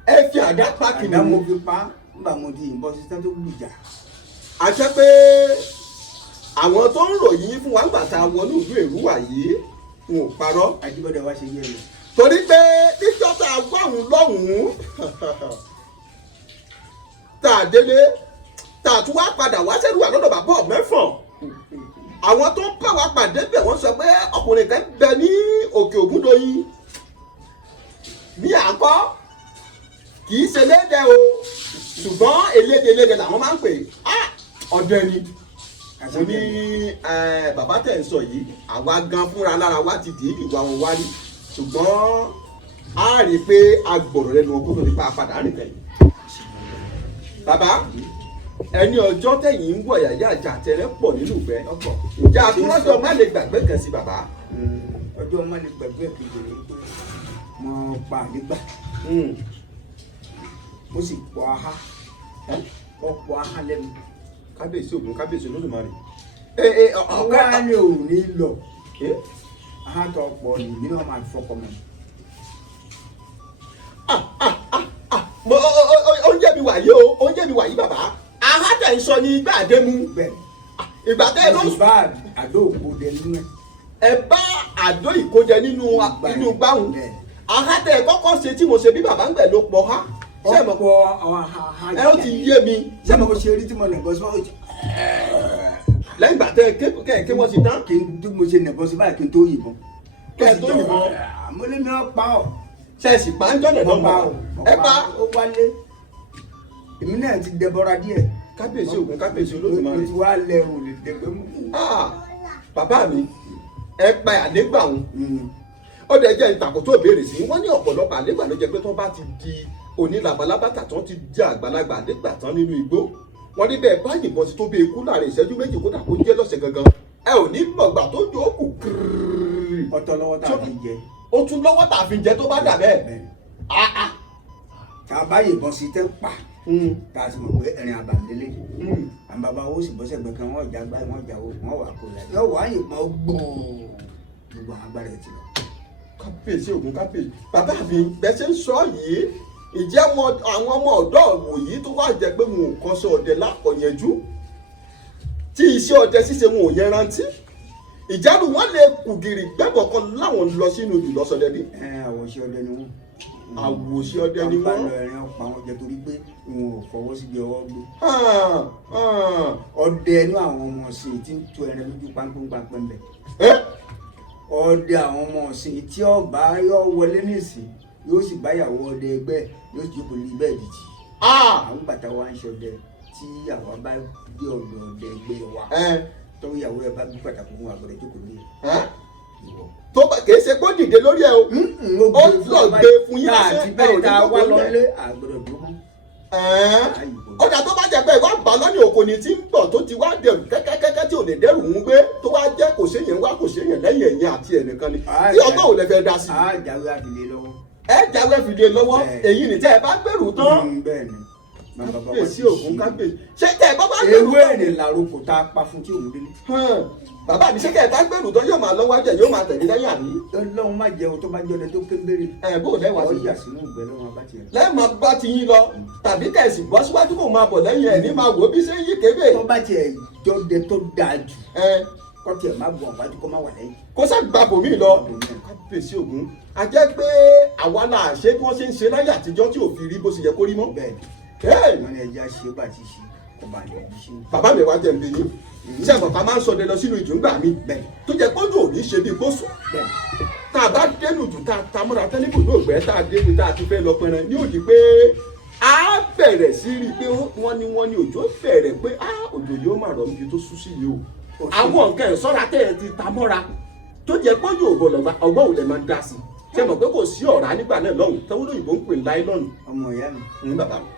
ẹ fi àdá pa kìnìún. àdá mo fi pa nígbà mo di ìbọn sísá tó gbìjà. àṣẹ pé àwọn tó ń ròyìn fún wa nígbà tá a wọnú ìlú Èrúwà yìí wọn ò parọ́. Àjíbọ́dé wa ṣe yé mi. torí pé níjọ́ tá a gbọ́ àwọn lọ́hùn-ún tá a délé tá a tún wá padà wá s'Èrúwà lọ́dọ̀ bàbá Ọ̀mẹ́fọ̀n àwọn tó ń bá wa pàdé bẹ̀ wọ́n sọ pé ọkùnrin kan bẹ ní Òkè Ògúndoyin ní àkọ́ kì í ṣe lédè o ṣùgbọ́n elédè làwọn máa ń pè ọdẹ ni. mo ní bàbá tẹ̀ ń sọ yìí àwa gan fúnra lára wa ti dì í ìwà wọn wá rí ṣùgbọ́n a rí i pé a gbọ̀rọ̀ lẹ́nu ọkọ̀ tó nípa padà rìn tẹ̀yìn. bàbá ẹni ọjọ́ tẹ̀yìn ń wọ̀ yàyà àjà àtẹrẹ pọ̀ nínú ìgbẹ́ ìjà àtúrọ́jọ́ má lè gbàgbé kan sí bàbá. ọjọ́ má lè gbàgbé kejì rẹ̀ pé mo pa nígbà mo sì pọ̀ aha ọ̀pọ̀ aha lẹ́nu. kábíyèsí Ògún kábíyèsí Olódùmarè. ọ̀gá ni ò ní lọ aha tó pọ̀ nìyí náà máa fọkọ mọ́. oúnjẹ mi wàyí o oúnjẹ mi wàyí bàbá aha tẹ̀ ń sọ ní igbá àdémú ìgbà tẹ́ ẹ ló bá àdó òkúdẹ nínú ẹ. ẹ bá àdó ìkójẹ nínú gbáhùn aha tẹ́ ẹ kọ́kọ́ ṣe tí mo ṣe bí bàbá ń gbẹ̀ ló pọ̀ ha. ṣé mo kọ àwọn aha ẹ ó ti yé mi. ṣé mo kọ ṣe rí tí mo nà bọ́ sí báwo. lẹ́yìn ìgbà tẹ́ ẹ ké wọ́n ti tán. kí n tí mo ṣe nà bọ́ sí báyìí kí n tó yìnbọn. kẹ́ ẹ tó yìnbọn. mo lé mi ọ́ pa ọ́. ṣẹ́ẹ̀sì pa ń jọ́nà náà mọ́ ẹ pa. ó wálé èmi náà ti dẹbọra díẹ̀. kábíyèsí Ògún kábíyèsí Olódùmarè. mo ti wá lẹ́rùn lè dẹgbẹ́ mú. bàbá mi ẹ pa àlégbà wọn ó dẹ jẹ́ ìtàkùn tó béèrè sí wọ́n ní ọ̀pọ̀lọpọ̀ àlégbà ló jẹ́ pé tó bá ti di onílàbàlábàtà tán ti di àgbàlagbà àlégbà tán nínú igbó wọ́n ní bẹ́ẹ̀ bá yìnbọn sí tó bí ikú láàrin ìṣẹ́jú méjì kódà kó jẹ́ lọ́sẹ̀ gangan ẹ ò ní mọ̀gbà tó jó kù kírírírì. ọ̀tọ̀ lọ́wọ́ tá a fi jẹ. ó tún lọ́wọ́ tá a fi jẹ tó bá dà bẹ́ẹ̀. tá a bá yìnbọn sí tẹ́ pa tá a sì mọ̀ pé ẹ̀rìn àbàdélé àwọn bàbá wo sì bọ́sẹ̀ gbẹ kan wọ́n jà gbá wọ́n jà wọ́n wà kó la yọ wà á yìnbọn gbòò gbogbo àwọn agbára ẹ̀ ti lọ. kábíyèsí Ògún kábíyèsí bàbá mi bẹ́ẹ̀ ṣe ń sọ yìí ìjẹ́ àwọn ọmọ ọ̀dọ́ òwòyí tó wá jẹ́ pé wọn ò kọ́ṣẹ́ ọdẹ lákọ̀yẹjú tí iṣẹ́ ọdẹ ṣíṣe wọn ò yẹn rántí ìjẹ́rù wọn lè kùgìrì gbẹ́bọ̀ kan láwọn lọ sínú ìlú lọ́sọdẹ bí. àwòṣe ọdẹ ni wọn. àwòṣe ọdẹ ni wọn. wọn bá lọ ẹrin ọ̀pá wọn jẹ torí pé wọn ò fọwọ́ síbi ọwọ́ gbé. ọdẹ inú àwọn ọmọ ọ̀sìn tí ń tu ẹran lójú pápánpápán bẹ̀. ọdẹ àwọn ọmọ ọ̀sìn tí ọba yọ wọlé nísìn yóò sì báyàwó ọdẹ ẹgbẹ́ yóò sì jókòó ní bẹ́ẹ̀ dìjì. àwọn bàtà wa ń ṣọdẹ tí àwa bá dé ọ̀dọ̀ ọdẹ ẹgbẹ́ wa tó ìyàwó ẹ bá gbé pàtàkì fún àgbẹ̀rẹ̀ jókòó ní tó bá kìí ṣe kó dìde lórí ẹ o ó lọ gbé fún yín àti bẹ́ẹ̀ ta wá lọlé àgbẹ̀rẹ̀ dúró. ọjà tó bá jẹ pé ìwà bá lọ́nà òkò ni tí ń bọ̀ tó ti wá dẹrù kẹ́kẹ́kẹ́kẹ́ tí ò lè dẹrù ń gbé tó wá jẹ́ kò séyìn wá kò séyìn lẹ́yìn ẹ̀yìn àti ẹnìkan ni tí ọgbọ́n ò lè fẹ́ dá sí. jáwé àfilé lọ́wọ́. ẹ jáwé fìdí lọ́wọ́ èyí ni tẹ́ ẹ bá gbèrú tán. kábíyèsí Ògún kábíyèsí ṣé tẹ́ ẹ bá gbèrú tán. ewé èrè làrúkọ tá a pa fún tí òun délé. bàbá mi ṣé kẹ́ ẹ bá gbèrú tán yóò máa lọ́wọ́ jẹ yóò máa tẹ̀lé lẹ́yìn àmì. Ọlọ́run má jẹun tó bá jọdẹ tó kéńbéré. bó o lẹ́wà sí. ọjà sínú ìgbẹ́ lọ́wọ́ bá tiẹ̀. lẹ́ẹ̀ma bá ti yín lọ tàbí kẹ̀sì bọ́ síwájú kò máa bọ̀ lẹ́yìn ẹ̀ ní máa wò ó bí ṣe ń yí kébè. tó bá tiẹ̀ jọdẹ tó dáa jù kọ́ tiẹ̀ má bọ̀ wájú kó má wà lẹ́yìn. kó sá gba bòmí lọ. kábíyèsí Ògún a jẹ́ pé àwa la ṣe bí wọ́n ṣe ń ṣe láyé àtijọ́ tí ò fi rí bó ṣe yẹ kó rí mọ́. bẹ́ẹ̀ni wọn ni ẹja ṣe bá ti ṣe ọba àlẹ bí ṣe. bàbá mi wá jẹ ń bẹ yín ṣé àgbàpá máa ń sọdẹ lọ sínú ìjù ńgbà mi tó jẹ kójú òní ṣe bí gbósù tá a bá dénú jù tá a ta múra tẹ́lifù ní ògbẹ́ tá a débi tá a ti fẹ́ lọ pẹran ní òdì pé a bẹ̀rẹ̀ sí rí i pé wọ́n ní òjò bẹ̀rẹ̀ pé òjò yóò máa rọ̀ níbi tó sú sí yìí o àwọn nǹkan ìṣọ́ra tẹ́ ẹ ti ta mọ́ra tó jẹ kójú ọgbọ́n ò lè máa dá sí ṣé mọ̀ pé kò sí ọ̀rá nígbà náà lọ́hùn tẹ́wọ́n lóyìnbó ń pè láìlọ́nù. ọmọ ìyá mi bàbá mi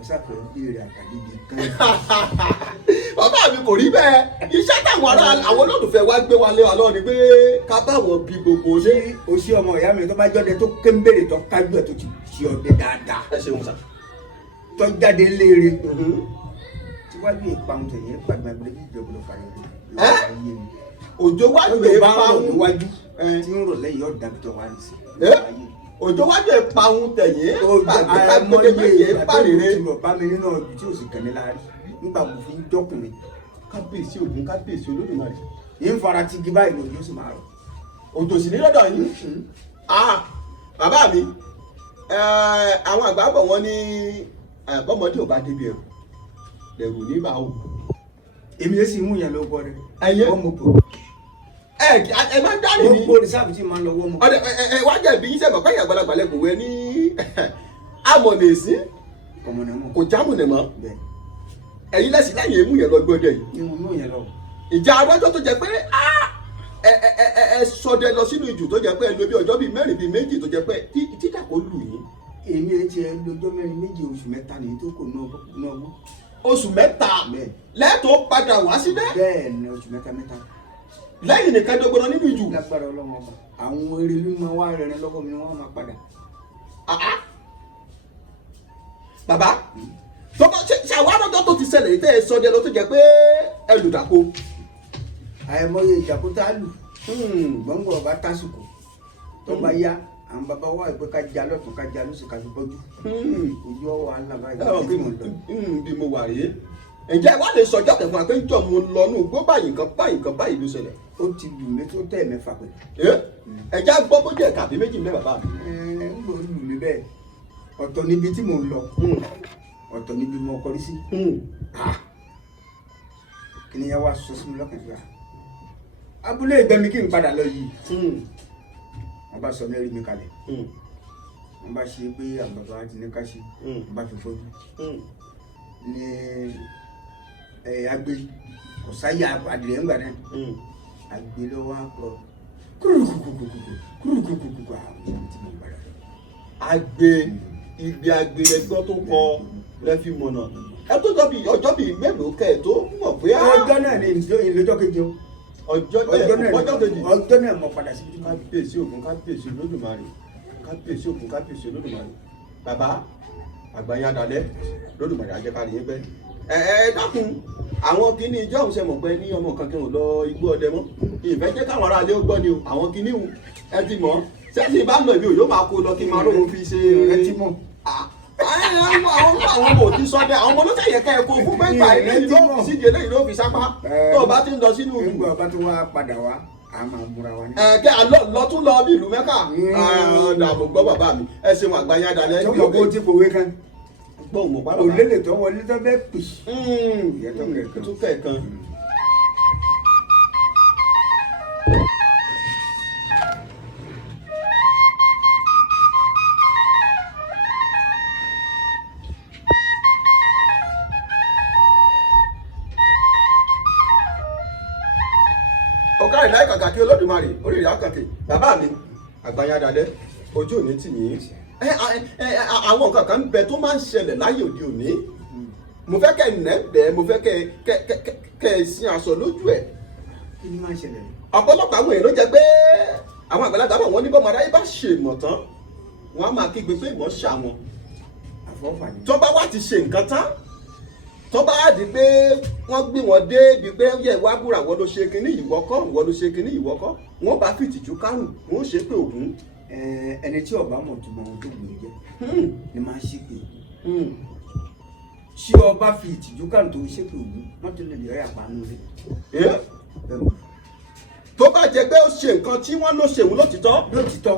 ọ̀sàfẹ́ ìbéèrè àkàdédé kan. bàbá mi kò rí bẹ́ẹ̀ iṣẹ́ táwọn ará àwọn olólùfẹ́ wa gbé wa lé wa lọ́wọ́ ni pé ká bá wọn bí gbogbo ṣe. o ṣí ọmọ ìyá mi tó bá jọ́dẹ tó kéńbèrè tó kájú ẹ̀ tó ti ṣe ọdẹ dáadáa. ẹ ṣeun sá. tó jáde léere. tíwájú ìpamọ́ tẹ̀yìn pàgbà gbé ìjọba fàyè. òjò wájú ìpamọ́ níwájú tí ń rọ̀ lẹ́yìn ọ̀dà bí tó wà ní sí. òjò wájú ẹ̀ pa ohun tẹ̀yìn àmọ́yé ìgbàgbọ́ ti rọ̀ bá mi nínú ọdún tí ò sì kàn mí láàrí nígbà mo fi ń jọ́kùnrin. kábíyèsí Ògún kábíyèsí Olódùmarè. yìí ń fara ti gi báyìí lòdì ó sì máa rọ̀. òjò sì ní lọ́dọ̀ yín. bàbá mi àwọn àgbà bọ̀ wọ́n ní bọ́mọdé ò bá débi ẹ̀rù lẹ̀rù ní bá ògùn. èmi lè sì mú yẹn lọ gbọ́ rẹ. wọ́n mọ̀ pé. ẹ máa ń dá nìyí. gbogbo rìsáàbù tí máa ń lọ wọ́n mọ̀. wá jẹ̀bi yín sẹ́mọ̀ pé àgbàlagbà lẹ́kùn wẹ ní amọ̀nẹ̀sí kò jámùnẹ̀ mọ́. ẹ̀yin lẹ́sìn lẹ́yìn èmú yẹn lọ gbọ́dẹ̀ yìí. ìjà arọ́jọ́ tó jẹ pé ẹ sọdẹ lọ sínú ìjù tó jẹ pé ẹ lo bí ọjọ́ bíi mẹ́rin bíi méjì tó jẹ pé títà kò lù yín. èmi ẹ ti ẹ lọ́jọ́ mẹ́rin méjì oṣù mẹ́ta nìyí tó kò náà wọ́. oṣù mẹ́ta lẹ́ẹ̀tọ́ padà wá síbẹ̀. bẹ́ẹ̀ ni oṣù mẹ́ta. lẹ́yìn nìkan dọ́gbọ́n nínú ìjù. lágbára Ọlọ́run ọba àwọn eré ló máa wá rẹ̀rẹ̀ lọ́wọ́ mi ni wọ́n máa padà. bàbá ṣàwárọ̀jọ́ tó ti ṣẹlẹ̀ tẹ́ ẹ sọdẹ lọ tó jẹ pé ẹ lù dàkó. àìmọye ìjàkú tá a lù gbọ̀ngbọ̀n ọba tásìkò tó bá yá àwọn bàbá wa ìpè ká já lọ́tún ká já lóṣù ká fi bọ́jú ojú ọwọ́ alábàá yìí bí mo wà rèé. ǹjẹ́ wàá lè sọjọ́ kẹfún àpéjọ mo lọ nù gbó báyìí nǹkan báyìí ló ṣẹlẹ̀. ó ti lù mí tó tẹ̀ mẹ́fà pé. ẹ̀já gbọ́ bó jẹ́ kàbí méjì nílẹ̀ bàbá mi. ń lò lù mí bẹ́ẹ̀ ọ̀tọ̀ níbi tí mò ń lọ ọ̀tọ̀ níbi mo kọrí sí. kí ni yẹn wá sọ sí mi lọ́kàn fún wa abúlé ìgbẹ́mi kí n padà lọ yìí wọ́n bá sọ mẹ́rin mi kalẹ̀ wọ́n bá ṣe pé àgbàdo àti ní ká ṣe wọ́n bá fi fojú ní agbe kò sáyé adìrẹ ńgbà náà agbe lọ́wọ́ àpọ̀ kúrúkúrúkúrúkúrúkúrúkú àwọn tí mo gbàdá. agbe ibi agbe ẹgbọ́n tó kọ lẹ́fí mọ̀nà ẹ tó ọjọ́ bíi mélòó kẹ́ ẹ̀ tó mọ̀ pé. ọjọ́ náà ni ìlójọ́ kejì o. ọjọ́ náà mo padà sí. kábíyèsí Ògún kábíyèsí Olódùmarè kábíyèsí Ògún kábíyèsí Olódùmarè bàbá àgbáyé adalẹ Olódùmarè àjẹkárí yín pẹ́. ẹ dákun àwọn kìíní ìjọ òun ṣe mọ̀ pé ní ọmọ kankan ò lọ igbó ọdẹ mọ́ ìfẹ́ jẹ́ káwọn aráalé ó gbọ́ ni o àwọn kìíní ẹ ti mọ̀ sẹ́sìn bá lọ ibi òyò máa kó lọ kí n máa lóun fi ṣe ẹ ti mọ̀. àwọn ọmọ òtí sọdẹ àwọn ọmọ olóṣèlú yẹ kẹ́ẹ̀kọ́ fún pẹ́ńpà eléyìí ló fi síde eléyìí ló fi sápá tó o bá ti ń lọ sínú ìlú. nígbà ọba tó wá padà wá a máa múra wa ní. kí a lọ tún lọ bí ìlú Mẹ́kà dàbò gbọ́ bàbá mi ẹ ṣeun àgbáyé adalẹ. tọ́kọ̀ kó tí kòwé kan gbọ́ mọ̀ pálọ̀ òlélè tó wọlé tó bẹ́ẹ̀ pì. tún kẹ̀kan. ọ̀ká ìlà ìkàkà kí Olódùmarè orí ìyá kàkè bàbá mi àgbáyé adalẹ ojú òní tì yín. àwọn nǹkan kan ń bẹ tó máa ń ṣẹlẹ̀ láyé òde òní mo fẹ́ kẹ́ ẹ̀ nẹ́ẹ̀bẹ̀ mo fẹ́ kẹ́ ẹ̀ sin aṣọ lójú ẹ̀. kí ni máa ń ṣẹlẹ̀? ọ̀pọ̀lọpọ̀ àwọn èèyàn ló jẹ́ pé àwọn àgbàlagbà bọ̀ wọ́n ní bọ́mọ aráyé bá ṣe ìmọ̀ tán wọ́n á máa kígbe pé ìmọ̀ ṣà wọn. àfọ́fàní. tó bá wá ti ṣe nǹkan tán tó bá di pé wọ́n gbé wọn dé ibi pé yẹ wá búra wọ́n ló ṣe kinní ìwọ́kọ́ wọ́n ló ṣe kinní ìwọ́kọ́ wọ́n bá fìtìjú kárùn wọ́n ṣe pé Ògún. ẹni tí ọba mọ̀ tó mọ ohun tó gbìn jẹ ni máa ń ṣépè tí ọba fi ìtìjú kárùn tó ń ṣépè Ògún wọ́n tó lè lè rẹ́ àpánú rẹ̀. tó bá jẹ pé ó ṣe nǹkan tí wọ́n ló ṣèwú lótìtọ́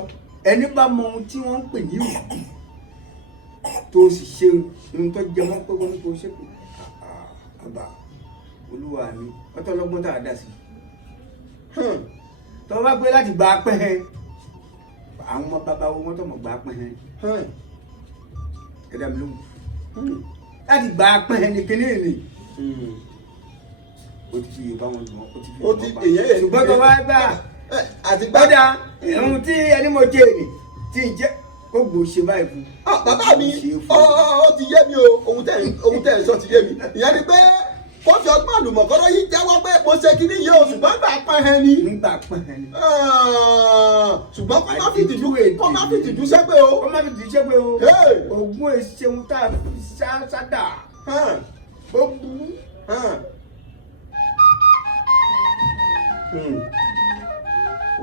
ẹni bá mọ ohun tí wọ́n ń pè ní Ògún tó sì ṣe ohun tó jẹ mọ́ pé wọ́n ní kó ṣépè àbá olúwa mi ọtọlọgbọ́n tá a dá sí tó bá gbé láti gba pẹ́hẹ́ àwọn ọmọ bàbá wọn tó mọ̀ gba pẹ́hẹ́ ẹ̀dá mi lóhùn láti gba pẹ́hẹ́ ní kíní ni ó ti fi Yorùbá wọn lọ ó ti fi Yorùbá ṣùgbọ́n tó bá gbà àti gbọ́dá ohun tí ẹni mo jẹ́ ènì tí ì jẹ́ kó gbò ṣe báyìí fún. bàbá mi ó ti yé mi o ohun tẹ́ ẹ̀ sọ ti yé mi ìyẹn ni pé kó fi ọgbọ́n àlùmọ̀kọ́rọ́ yìí jẹ́wọ́ pé mo ṣe kíní yìí o ṣùgbọ́n gbà pẹ́hẹ́ ni. nígbà pẹ́hẹ́ ni. ṣùgbọ́n kó má fi tìjú ṣépè o. kó má fi tìjú ṣépè o. Ògún èṣeun tá a fi ṣáṣádà. ó burú.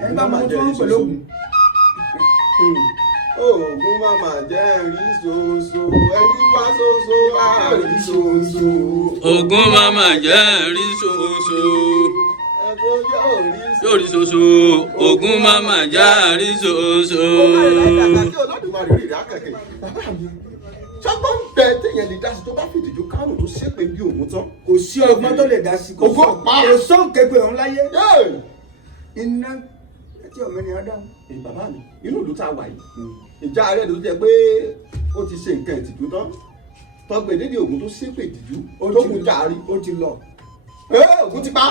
ẹ bá mọ tó ń pè lóògùn. Ògún màmá jẹ́ rí ṣoṣo ẹni wá ṣoṣo àrí ṣoṣo. Ògún màmá jẹ́ rí ṣoṣo. Yóò rí ṣoṣo. Ògún màmá jẹ́ rí ṣoṣo. Ọba ìlànà kí Olódùmarè rí ìdá kẹ̀kẹ́. Bàbá mi, ṣọ́gbọ́n ń bẹ téèyàn lè dá sí tó bá fìdíjú kárùn tó ṣépè bí òun tán. Kò sí ọgbọ́n tó lè dá sí. Ògún pa. Kò sọ́n képe ọ̀hún láyé. Iná tí ọmọ ènìyàn dá. Bàbá mi, inú ìlú tá a wà yìí. Ìjà rẹ̀ ló jẹ́ pé ó ti ṣe nǹkan ìtìjú tán. Tọ́gbẹ̀ dédé Ògún tó ṣépè ìtìjú tó kù jàrí. Ó ti lọ. Ògún ti pa.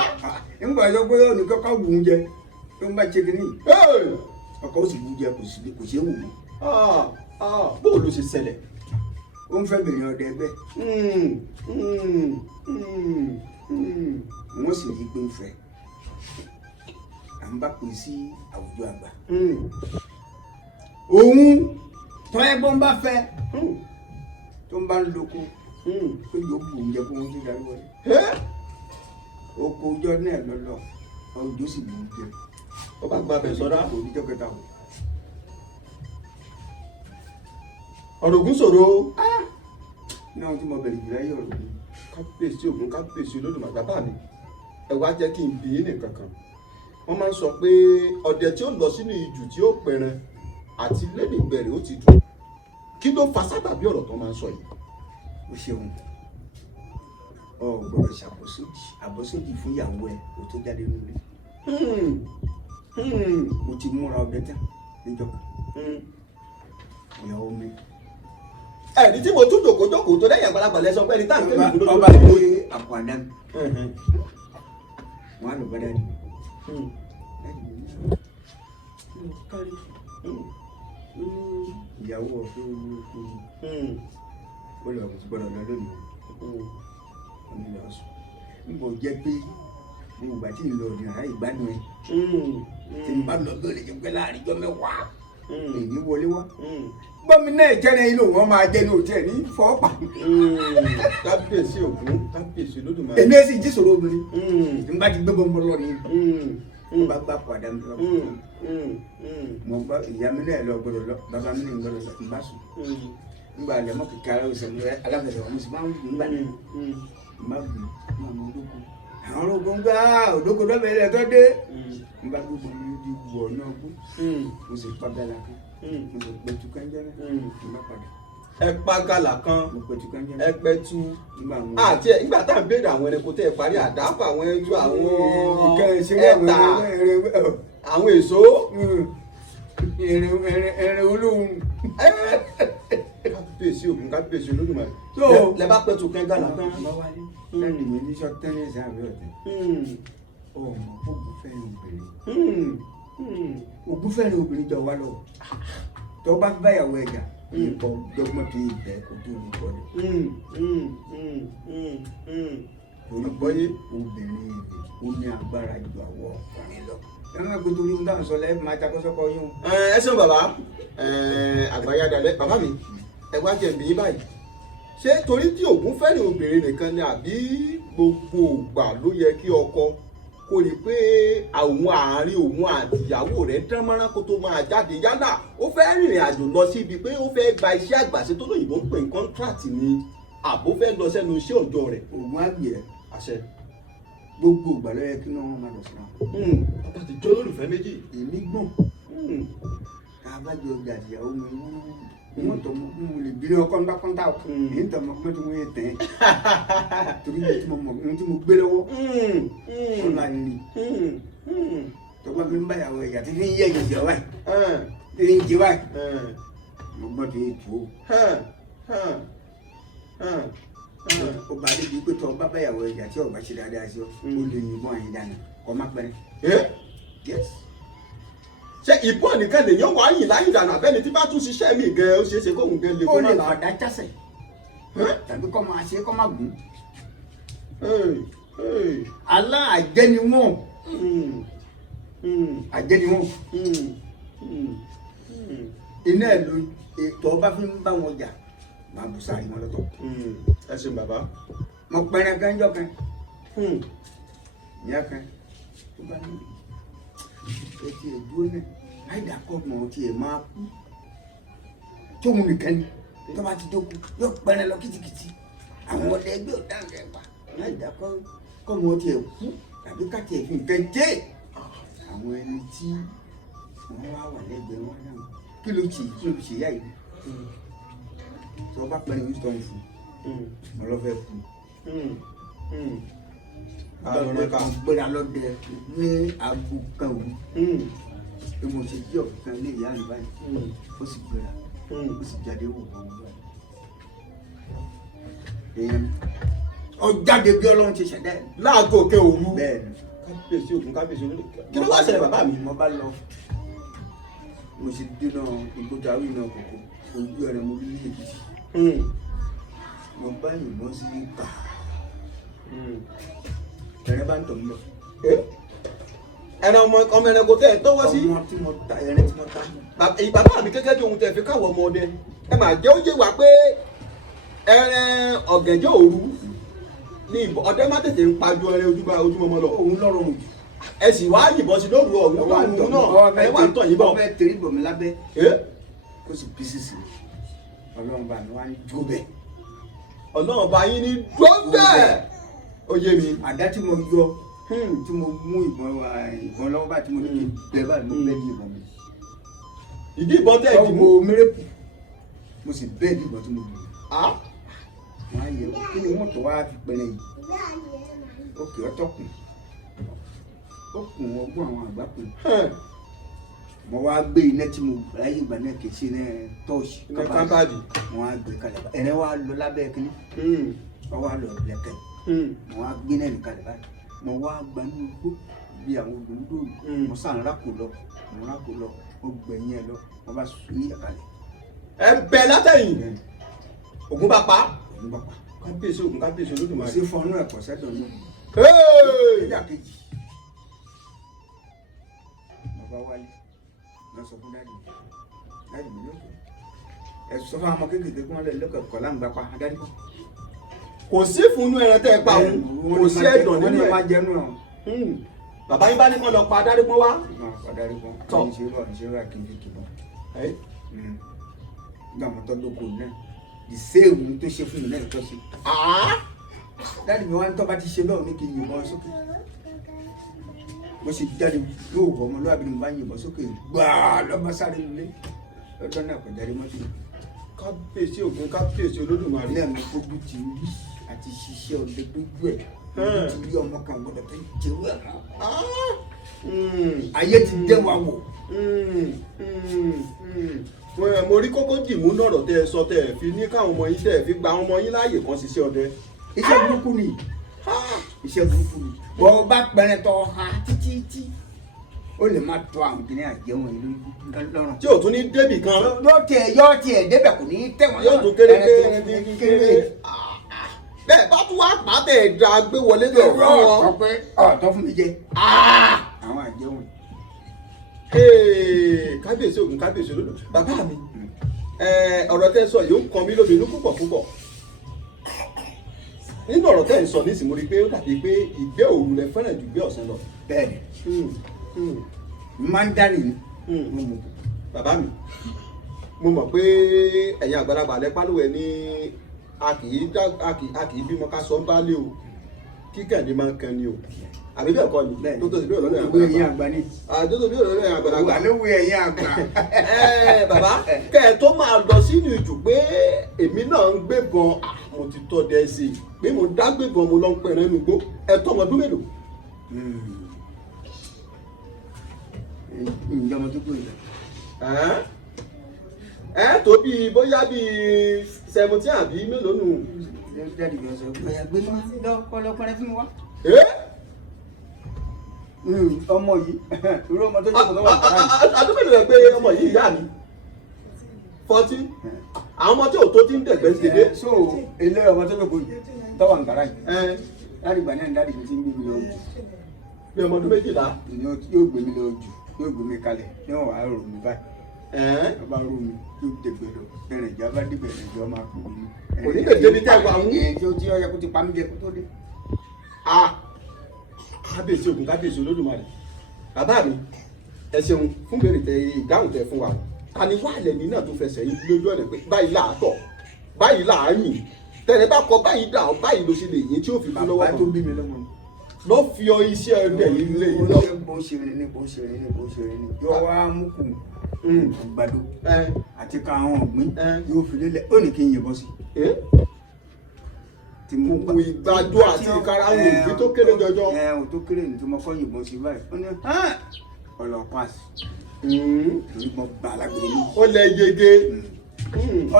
Nígbà tó pé ó ní kọ́kọ́ wù ú jẹ tó ń bá ṣe kínní. Ọkọ̀ ó sì wù ú jẹ kò ṣe é wù mí. Bóò ló ṣe ṣẹlẹ̀? Ó ń fẹ́ bìnrin ọdẹ ẹgbẹ́. Wọ́n sì rí pé ń fẹ́. À ń bá pè sí àwùjọ àgbà. Òun tọ́ ẹgbọ́n bá fẹ́ tó ń bá ń loko pé yóò bù ń jẹ kó ń darí wọlé. Oko ọjọ́ náà lọ́lọ́ ọjọ́ sì bù ń jẹ. Ó bá gba bẹ̀ sọ́dá. Oníjọ́ kẹta wò. Ọ̀rọ̀ Ògún ṣòro. Náà tí mo bẹ̀rẹ̀ jù láyé ọ̀rọ̀ Ògún. Kábíyèsí Ògún, kábíyèsí Olódùmarè. Bàbá mi, ẹ wá jẹ́ kí n bí í nìkan kan. Wọ́n máa ń sọ pé ọdẹ tí ó lọ sínú ijù tí ó pẹran àti lédè gbẹ̀rẹ̀ ó ti dùn. Kí ló fa sábàbí ọ̀rọ̀ tó máa ń sọ yìí? Ó ṣeun. Ọ gbọ́dọ̀ ṣàbọ̀sódì fún ìyàwó ẹ kó tó jáde nílé. Mo ti múra ọdẹ tán níjọ́ kan. Ìyàwó mi. Ẹ̀rí tí mo tún jòkó tó lẹ́yìn àgbàlagbà lẹ́sọ pé ẹni tá à ń tẹ́lẹ̀ ìdúró ọba ìwé àpò àdán. Wọ́n á lọ bá dáadé. Kárí. Ìyàwó ọ̀fẹ́ olóko ó lọ kò gbọ́dọ̀ lọ lónìí. Ó ní lọ sùn. N kò jẹ́ pé mo gbà tí ì lọ ní àrá ìgbádùn ẹ̀. Tí n bá lọ bí ó lè jẹ́ pé láàrin ijọ́ mẹ́wàá. Èyí wọlé wá. Gbọ́mi náà jẹ́rẹ̀ inú wọn máa jẹ́ ní òtí ẹ̀ ní fọ́ọ̀pà. Kábíyèsí Ògún, kábíyèsí Olódùmarè. Èmi sì jí sọ̀rọ̀ obìnrin. N bá ti gbé bọ́mọ lọ ní. Mo bá gbà padà mi lọ. Mo gbọ́ ìyá mi náà lọ gbọ́dọ̀ lọ, bàbá mi náà gbọ́dọ̀ lọ, n bá sùn. Nígbà àlẹ́ mọ́ kíkà ara ọ̀sẹ̀ mi alágbẹ̀dẹ̀ wọn sì máa ń gbà ní. N bá gbé máa mọ olóko. Àwọn olóko ń gbá òdòkó dọ́bẹ̀ rẹ̀ tó dé. N bá gbogbo mi di wọ̀ náà kú. Mo sì pa bẹ́ẹ̀ la kan. Mo sì pẹ̀tù kánjẹ́ náà. N bá padà. Ẹ pa gàlà kan. Mo pẹ̀tù kánjẹ́ náà. Ẹ pẹ̀tù. Àti ẹ̀ nígbà tá à ń béèrè àwọn ẹranko tẹ́ ẹ parí àdáfà àwọn ẹjú àwọn ẹ̀ta àwọn èso. Ẹ̀rẹ̀ olóhùn. Kábíyèsí Ògún, kábíyèsí Olódùmarè. Lẹ bá pẹ̀tù kan gàlà kan. Lẹ́nu mi ní sọ tẹ́lẹ̀ sábẹ́ ọ̀tẹ̀. Ọmọ Ògún fẹ́ràn obìnrin. Ògún fẹ́ràn obìnrin jọ wá lọ. Tọ́ bá báyàwó ẹ̀jà. Nǹkan dọ́gbọ́n tó yẹ bẹ́ẹ̀ kó tó ní kọ́lé. Olùgbọ́yé obìnrin èdè ó ní agbára ju àwọn ọkùnrin lọ. Ẹ̀rọ ẹ̀kọ́ torí ń dáhùn sọlẹ̀ ẹ̀ máa takọ́sọ́kọ́ yún. Ẹ ṣeun bàbá, àgbáyádalẹ̀ bàbá mi, ẹ wá jẹ̀ mí báyìí. Ṣé torí tí Ògún fẹ́ràn obìnrin nìkan ni àbí gbogbo ìgbà ló yẹ kí ọkọ kó rí pé àwọn àárín òun àti ìyàwó rẹ̀ dán mọ́rán kó tó máa jáde yálà ó fẹ́ rìnrìn àjò lọ síbi pé ó fẹ́ gba iṣẹ́ àgbàṣe tó lóyìnbó ń pè ní kọ́ńtrátì ni àbó fẹ́ lọ sẹ́nu iṣẹ́ òòjọ́ rẹ̀. Ògún àgbẹ̀ àṣẹ. Gbogbo ìgbà ló yẹ kí wọ́n máa lọ sí wọn. Bàbá ti jọ́ lólùfẹ́ méjì. Èmi gbọ̀n. Abájọ ọjà ìyàwó mi wọ́n tọ́ mọ́ mo lè bí ọkọ ńlá kọ́ńtà èyí ń tọ́ mọ́ pé tí wọ́n yẹ tẹ̀ torí ohun tí mo gbé lọ́wọ́ ọ̀la ni tọ́gbọ́n mi ń bá ìyàwó ẹ̀yà tí fi ń yẹ ìjọ wáyé tí fi ń jẹ wáyé mo gbọ́ tó yẹ tó ó bá dé bíi pé tọ́ bá bá ìyàwó ẹ̀yà tí ọba ṣe dáadáa sí ọ ó lè yìnbọn àyìn dànù kọ́ má pẹ́rẹ́. Yes. Ṣé ìbọn nìkan lèèyàn wá yìn láyìn dànù àbẹ́ni tí bá tún ṣiṣẹ́ mi gan ó ṣeé ṣe kóhun gan lè kó má la. Ó lè fàdá jásẹ̀ tàbí kọ́ máa ṣe kọ́ máa gùn. Aláàjẹ́ ni wọ́n. Àjẹ́ ni wọ́n. Iná ẹ̀ ló ètò ọba fi ń bá wọn jà máa bù sáré wọn lọ́tọ̀. Ẹ ṣeun bàbá. Mo pẹ́rẹ́ gánjọ́ kan. Ìyá kan tó bá ní. ẹ ti ẹ̀ dúró náà àìdàkọ́ mọ̀ ti ẹ̀ máa kú tóun nìkan ni tó bá ti dókú yóò pẹ́rẹ́ lọ kìtìkìtì àwọn ọdẹ ẹgbẹ́ ọ̀daràn ẹ̀ pa àìdàkọ́ kọ́ mọ̀ ti ẹ̀ kú tàbí káti ẹ̀ fi nǹkan jẹ́ àwọn ẹni tí wọ́n wá wà lẹ́gbẹ̀ẹ́ wọn náà kí ló ṣe yá yìí tí wọ́n bá pẹ́rẹ́ ní stone fún wọn lọ́ fẹ́ kú. Gbéra lọ́dẹ ní aago kan òru bí mo ṣe jí ọ̀kan ilé ìyá rẹ̀ báyìí ó sì gbéra ó sì jáde wò wọ́n báyìí. èèyàn ọ jáde bí Ọlọ́run ti ṣẹ̀dá ẹ̀. láago òkè òru. bẹ́ẹ̀ni. kábíyèsí ògùn kábíyèsí olódò. kí ló wá ṣẹlẹ̀ bàbá mi. mo bá lọ mo ṣe dènà ìgbójà wí náà kòkó ojú ẹ̀rẹ̀ mo rí ní Èkìtì. mo bá yìnbọn sí ká ẹ̀rẹ̀ bá ń tọ̀ mí lọ. ẹran ọmọ ẹranko tẹ ẹ tọwọ́ sí. ọmọ tí mo ta ẹ̀rẹ̀ tí mo ta. bàbá mi gẹ́gẹ́ bí ohun tẹ̀ fi káwọ́ ọmọ ọdẹ ẹ máa jẹ́ ó yé wa pé ẹran ọ̀gẹ̀jẹ̀ òru ní ọdẹ má tètè ń pa ju ẹran ojúmọmọ lọ. òun lọ́rọ̀ òjò. ẹ sì wá yìnbọn sí lóru ọ̀hún náà ẹ wà ń tọ̀ yìnbọn. ọbẹ̀ tẹ̀rí bọ̀ mi lábẹ́ kó sì bí sísè Ọlọ́run bá mi wá ní jó bẹ́ẹ̀. Ọlọ́run bá yín ní jó bẹ́ẹ̀. Ó yé mi. Àdá tí mo yọ tí mo mú ìbọn lọ́wọ́ bá tí mo ní bẹ́ẹ̀ báyìí mo bẹ́ẹ̀ di ìbọn mi. ìdí ìbọn tẹ̀ ìdí mo mérèkù mo sì bẹ́ẹ̀ di ìbọn tí mo lù. wọ́n á yẹ kí ni wọ́n tó wá fi pẹ́lẹ́ yìí. ó kì í ọtọ́kùn ó kùn ọgbọ́n àwọn àgbà kùn. mo wá gbé iná tí mo ráyè ìgbà náà kì í ṣe ní tọ́ọ̀ṣì kábàdì. mo wá gbé kalẹ̀ bá ẹ̀rẹ́ wa lọ lábẹ́ kínní wọ́n wá lọ lẹ́kẹ̀ mo wá gbé náà nìkan lẹ̀ báyìí mo wá gba ní igbó bí àwọn òdòdó mo sàn rákò lọ mo gbẹ̀yìn ẹ lọ mo bá sùn ní ìyàkálẹ̀. ẹ bẹ látẹ̀yìn Ògún bá pa. Ògún bá pa. kábíyèsí Ògún kábíyèsí Olódùmarè. sí fọnú ẹ̀kọ́ sẹ́dọ̀ náà. ìdá kejì bàbá wálé lọ sọ fún dáàdì mi lókè ẹ sọ fún àwọn ọmọ kékeré kí wọ́n lè lọ́kọ̀ kọ́ láǹgbà pa dáàdì kan. kò sí fúnnú ẹran tẹ́ ẹ pa òun kò sí ẹ̀dọ̀ nínú ẹ̀. wọ́n ní jẹ́nu ẹ̀. bàbá yín bá ní kán lọ pa adarí pọ́n wá. adarí pọ́n kì í ṣe rà kí n fi kìbọn. nígbà mọ́tò lóko náà ìséèwù tó ṣe fún mi náà tó ṣe. dáàdì mi wá ń tọ́ bá ti ṣe bẹ́ẹ̀ ní kí n yìnbọn sókè. mo ṣe jáde yóò wọ ọmọlúwàbí ni mo bá yìnbọn sókè gbáà lọ́mọ sáré lulẹ̀ lọ́dọ̀ náà kò jáde mọ́tò. kábíyèsí Ògún kábíyèsí Olódùmarè. náà mi fojú ti rí àti ṣiṣẹ́ ọdẹ gbogbo ẹ̀ ti rí ọmọ kan gbọdọ̀ tó jẹ́wọ́ ẹ̀ ayé ti dẹ́ wa wò. mo rí kókó dìmú nọ̀rọ̀ tẹ́ ẹ sọ tẹ́ ẹ fi ní káwọn ọmọ yín tẹ́ ẹ fi gba àwọn ọmọ yín láàyè kan ṣiṣẹ́ ọdẹ. iṣẹ́ burúkú ni iṣẹ́ burúkú ni bọ́ bá pẹrẹ tọ́ ha títí ó lè má tọ́ àwọn kìnìún àjẹwọ̀n yìí lọ́rùn. tí ò tún ní débì kan. yóò tiẹ̀ débẹ̀ kò ní tẹ̀wọ̀n yóò tún kéré bẹ́ẹ̀ bá tún wá pàtẹ́ ẹ̀dá gbé wọlé tó fún wọn. sọ pé ọ̀tọ́ fún mi jẹ àwọn àjẹwọ̀n. kábíyèsí Ògún kábíyèsí Olódò bàbá mi ọ̀rọ̀ tẹ́ sọ yìí ó ń kan mí lóminú púpọ̀ nínú ọ̀rọ̀ tẹ́ ń sọ nísìnyí mo rí i pé ó dàbí pé ìgbé òru rẹ fẹ́ràn ju ìgbé ọ̀sán lọ. bẹ́ẹ̀ni máa ń dání ni. bàbá mi mo mọ̀ pé ẹ̀yin àgbàlagbà lẹ pálówẹ̀ ní a kì í bímọ ká sọ ń bá lé o kíkàndé máa ń kan ni o àbí bẹ́ẹ̀ kọ́ ni tó tó sí bí ọ̀lọ́lẹ̀ àgbà ni tó tó bí ọ̀lọ́lẹ̀ àgbàlagbà. wà ló wí ẹ̀yin àgbà. bàbá kẹ́ ẹ tó máa lọ sínú ìjù pé èmi náà ń gbébọn mo ti tọ́ dẹ́ sí i pé mo dá gbébọn mo lọ ń pẹ̀rẹ́ nínú igbó ẹ tọ́ ọmọ ọdún mélòó. ǹjẹ́ ọmọ tó kú ìlẹ̀. tó bí bóyá bí 17 àbí mélòó nù. dáàdì mi sọ pé àgbẹ̀ máa ń lọ́kọ́ lọ́kọ́rẹ́ fún mi wá. ọmọ yìí irú ọmọ tó jẹ́ ọmọ tó wà ní. adúgbò rẹ̀ pé ọmọ yìí ìyá mi 40 àwọn ọmọ tí ò tó ti ń dẹ̀gbẹ́ ń dédé. so ilé ọmọ tó lóko yìí tọ́wà ń kàrà yìí dáàdì ìgbà náà dáàdì mi ti ń gbé mi lọ jù. bí ọmọ ọdún 12. yóò gbé mi lọ jù yóò gbé mi kalẹ̀ yóò wá rò mí báyìí. ọba rò mí yóò dẹ̀gbẹ́ lọ ẹ̀rìn ìjà bá dìbẹ̀ ẹ̀rìn ìjọ máa kú mi. onígbèdé ní tẹ́gbà ń. tí ó yẹ kó ti pa mí jẹ kó tó dé. kábíyèsí Ògún kábíyèsí Olódùmarè bàbá mi ẹ ṣeun fún bèrè tẹ ìdáhùn tẹ fún wa ta ni wà lẹ́ni náà tó fẹsẹ̀ yín lójú ọ̀nà pé báyìí là á tọ̀ báyìí là á yìn tẹ̀lé bá kọ báyìí dà ọ́ báyìí ló ṣe lè yín tí ó fi kú lọ́wọ́ bàbá tó bí mi lọ́mọ lọ́ fi ọ iṣẹ́ ọdẹ yìí lé yìí lọ. bó ṣe rìn ní bó ṣe rìn ní bó ṣe rìn ní yóò wá mú kù àgbàdo àti ká àwọn ọ̀gbìn yóò fi lélẹ̀ ó ní kí n yìnbọn sí. tí mo kú ìgbàdo àti ìkarahun òbí tó kéré jọjọ. ò tó kéré ní tí mo kọ́ yìnbọn sí báyìí ó ní ọlọ́pàá torí mo gbà lágbèrè mi. ó lẹ yege.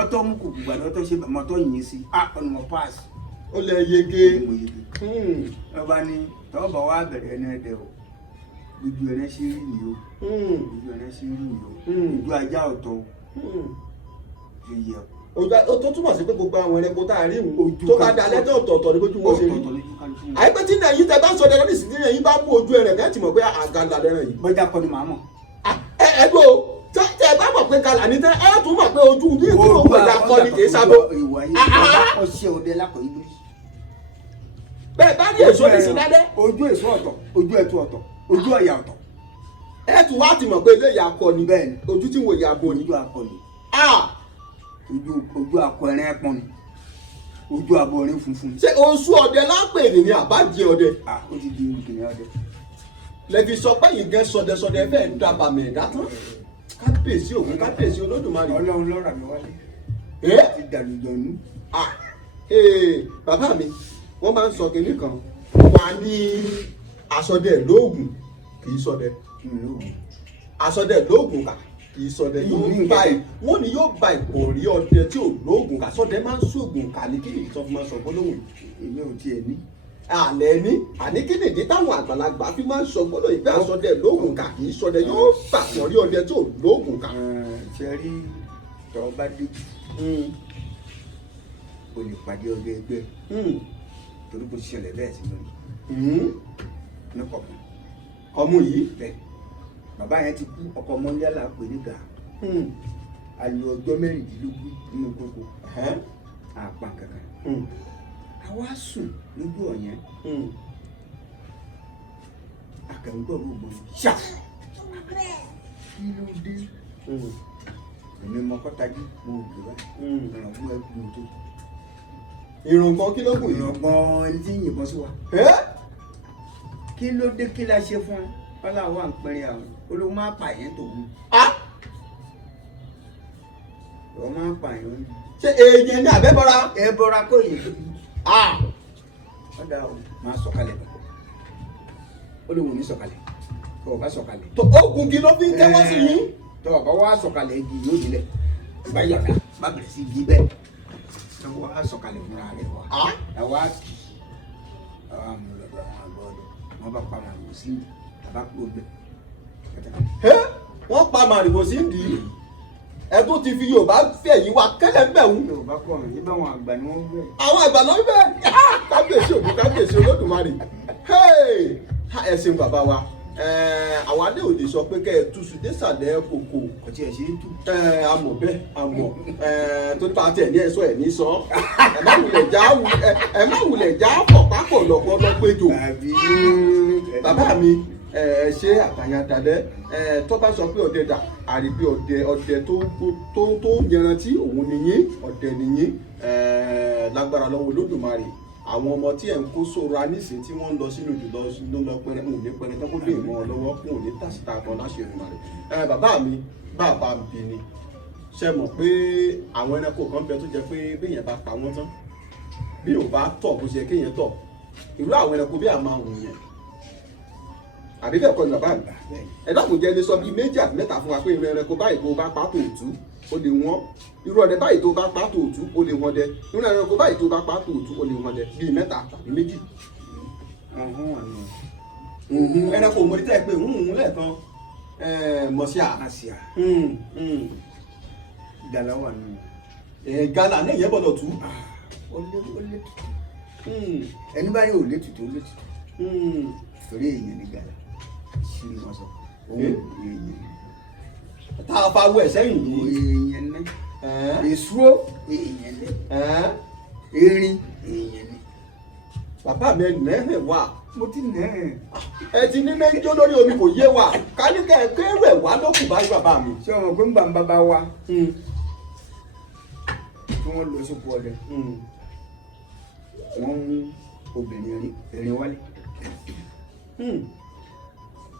ọtọ mú kù gbàdo ọtọ ṣe mọtọ yìnyín sí ọ̀nà mo pass. ó lẹ yege. ọba ní tọ́wọ́ bá wà bẹ̀rẹ̀ ẹni ẹ̀dẹ̀ o gbogbo ẹ̀rẹ́ ṣe rí ni o gbogbo ẹ̀rẹ́ ṣe rí ni o ojú ajá ọ̀tọ̀ o yẹ o. tó túmọ̀ sí pé gbogbo àwọn ẹranko tá a rí mu tó bá da lẹ́tọ̀ ọ̀tọ̀ọ̀tọ̀ ní bójú wọn ṣe rí. àìpẹ́ tí nàìjíríà tẹ bá ń sọ dẹ́rẹ́ ní ìsìn tí bá mú ojú ẹ̀rẹ̀ kẹ́ ti mọ̀ pé àgàlà lẹ́rẹ̀ yìí. bọ́jà kọ́ ni màá mọ̀. ẹgbẹ́ o tẹ bá mọ̀ pé gàlà ní tẹ ẹ tún mọ̀ pé ojú ní ìdúró gbọdọ̀ akọ ni kì í sábọ̀. ọṣẹ òde lákọ̀ yìí lórí. bẹ́ẹ̀ bá ní èso ní sinadẹ́. ojú èso ọ̀tọ̀ ojú ẹ̀tù ọ̀tọ̀ ojú ọ̀yà ọ̀tọ̀. ẹ tún wá ti mọ̀ pé ilé ìyá akọ ni bẹ́ẹ̀ ni ojú tí wò ìyá abo ni. ojú akọ ni ojú akọ ẹran ẹpọn ni ojú abo ẹran funfun. ṣé oṣù ọdẹ lápè ní àbájẹ ọdẹ. ó ti di ìkìlẹ̀ ọdẹ. lẹ́bi sọ pé yìí gẹ́ sọdẹsọdẹ fẹ́ẹ́ ń dábàá mẹ́ẹ̀dá tán kábíyèsí ògún kábíyèsí olódùmarè. ọlọ́run lọ́ra mi wálé. ti dàlùjọ̀nù. bàbá mi wọ́n máa ń sọ kinní kan wọ́n á ní asọdẹ lóògùn kì í sọdẹ asọdẹ lóògùn kà kì í sọdẹ wọ́n ní yóò ba ìkòrí ọdẹ tí ò lóògùn kà sọdẹ máa ń sóògùn kà ní kí nìyí tó fi máa ń sọ gbólóhùn èmi ò tiẹ̀ ní. àlẹ́ ní àní kí nìdí táwọn àgbàlagbà fi máa ń sọ gbólóhùn ìgbà asọdẹ lóògùn kà kì í sọdẹ yóò bà ìkòrí ọdẹ tí ò lóògùn kà. ṣe rí tọ́ bá dé o lè pàdé ọdẹ ẹgbẹ́ torí bó ṣẹlẹ̀ bẹ́ẹ̀ sí lórí ní kọ̀ọ̀kan ọmọ yìí bẹ́ẹ̀ bàbá yẹn ti kú ọkọ mọ́ndíálà pè ní gà á lo ọjọ́ mẹ́rìndínlógún nínú kókó àpá kankan àwa sùn lójú ọ̀yẹn akẹ́ńgbọ́ gbogbo ṣá kí ló dé èmi mọ kọ́tajú mo gbé wá ìrànwọ́ ẹgbẹ́ tó. ìrùngbọ̀n kí ló kù yìí. ìrùngbọ̀n ẹni tí ń yìnbọn sí wa. kí ló dé kí la ṣe fún ẹ ọlọ́wọ́ à ń pẹ́rẹ́ àwọn olóhùn máa pààyàn tó wù. ọ máa pààyàn. ṣé èèyàn ní àbẹ́bọ́ra. ẹ bọ́ra kó yìí. ọ̀dà o máa sọ̀kalẹ̀ bá olóhùn ní sọ̀kalẹ̀ tó o bá sọ̀kalẹ̀. tó oògùn kí ló fi ń tẹ́wọ́ sí yín. tó o bá wá sọ̀kalẹ̀ igi yóò dilẹ̀ bá yàrá bá bẹ̀rẹ̀ sí igi bẹ́ẹ̀ tó o wá sọ̀kalẹ̀ fúnra rẹ̀ wá. ẹ wá kì í àwọn amúlọ̀dọ̀ àwọn àgbọ̀ ọ̀dọ̀ wọ́n bá pa màlúù sí bàbá kúrò bẹ́ẹ̀. wọ́n pa màlúù sí ìdí ẹ tó ti fi Yorùbá fẹ́ yìí wá kẹ́lẹ́ ń bẹ̀ wú. Yorùbá kọ̀ ọ̀run yìí báwọn àgbà ni wọ́n ń bẹ̀. àwọn àgbà ló ń bẹ̀ kábíyèsí ògún kábíyèsí olódùmarè ẹ ṣeun bàbá wa àwọn adé òde sọ pé kẹ́ ẹ túṣu désàlẹ̀ kòkò. kò tí ẹ ṣe é tú. àmọ̀ bẹ́ẹ̀ àmọ̀ tó nípa tẹ̀ ní ẹ̀sọ́ ẹ̀ ní sọ ẹ má wulẹ̀ já pọ̀pápọ̀ lọ́pọ̀ lọ́pẹ́jọ. bàbá mi ẹ ṣe àtàyàndalẹ̀ tó bá sọ pé ọdẹ dà àríbí ọdẹ tó yanrantí òun nìyí ọdẹ nìyí lágbára lọ́wọ́ Olódùmarè àwọn ọmọ tí ẹ̀ ń kó sóra nísìnyí tí wọ́n ń lọ sínú jùlọ ló lọ pẹ́rẹ́ ń ní pẹ́rẹ́ tán kó dé ìmọ̀ lọ́wọ́ fún òní tàṣítà kan láṣẹ Olódùmarè. bàbá mi bàbá mi ni ṣe mọ̀ pé àwọn ẹranko kan bẹ tó jẹ pé béèyàn bá pa wọ́n tán bí ò bá tọ̀ bó ṣe kéèyàn tọ̀ irú àwọn ẹranko bí àmà òun yẹn àbí bẹ́ẹ̀ kọ́ ni bàbá mi ẹ dákun jẹ́ ní sọ bíi méjì àti mẹ́ta fún wa pé irú ẹranko báyìí tó bá pa tòótú ó lè wọ́n irú ọdẹ báyìí tó bá pa tòótú ó lè wọ́n dẹ irú ẹranko báyìí tó bá pa tòótú ó lè wọ́n dẹ bíi mẹ́ta tàbí méjì. ẹranko òmòdì tẹ́ ẹ pé lẹ́ẹ̀kan mọ̀ṣíà. gàlà wà nù. gàlà náà yẹ gbọ́dọ̀ tú. ó lé tutù ẹni báyìí ò lé tutù ó lé tutù torí èèyàn ní gàlà ṣírí wọn sọ òun èèyàn tá a fa wọ ẹ sẹ́yìn yìí èèyàn ní èso èèyàn ní erin èèyàn ní. bàbá mi ẹ̀ nẹ́hẹ̀ wà mo ti nà ẹ ti ní lẹ́jọ́ lórí omi kò yé wa ká ní kẹ́rù ẹ̀ wá lókù báyìí bàbá mi. ṣé ọmọ pé ń gbà ń bàbá wa tí wọ́n lọ sóko ọdẹ wọ́n mú obìnrin erin wálé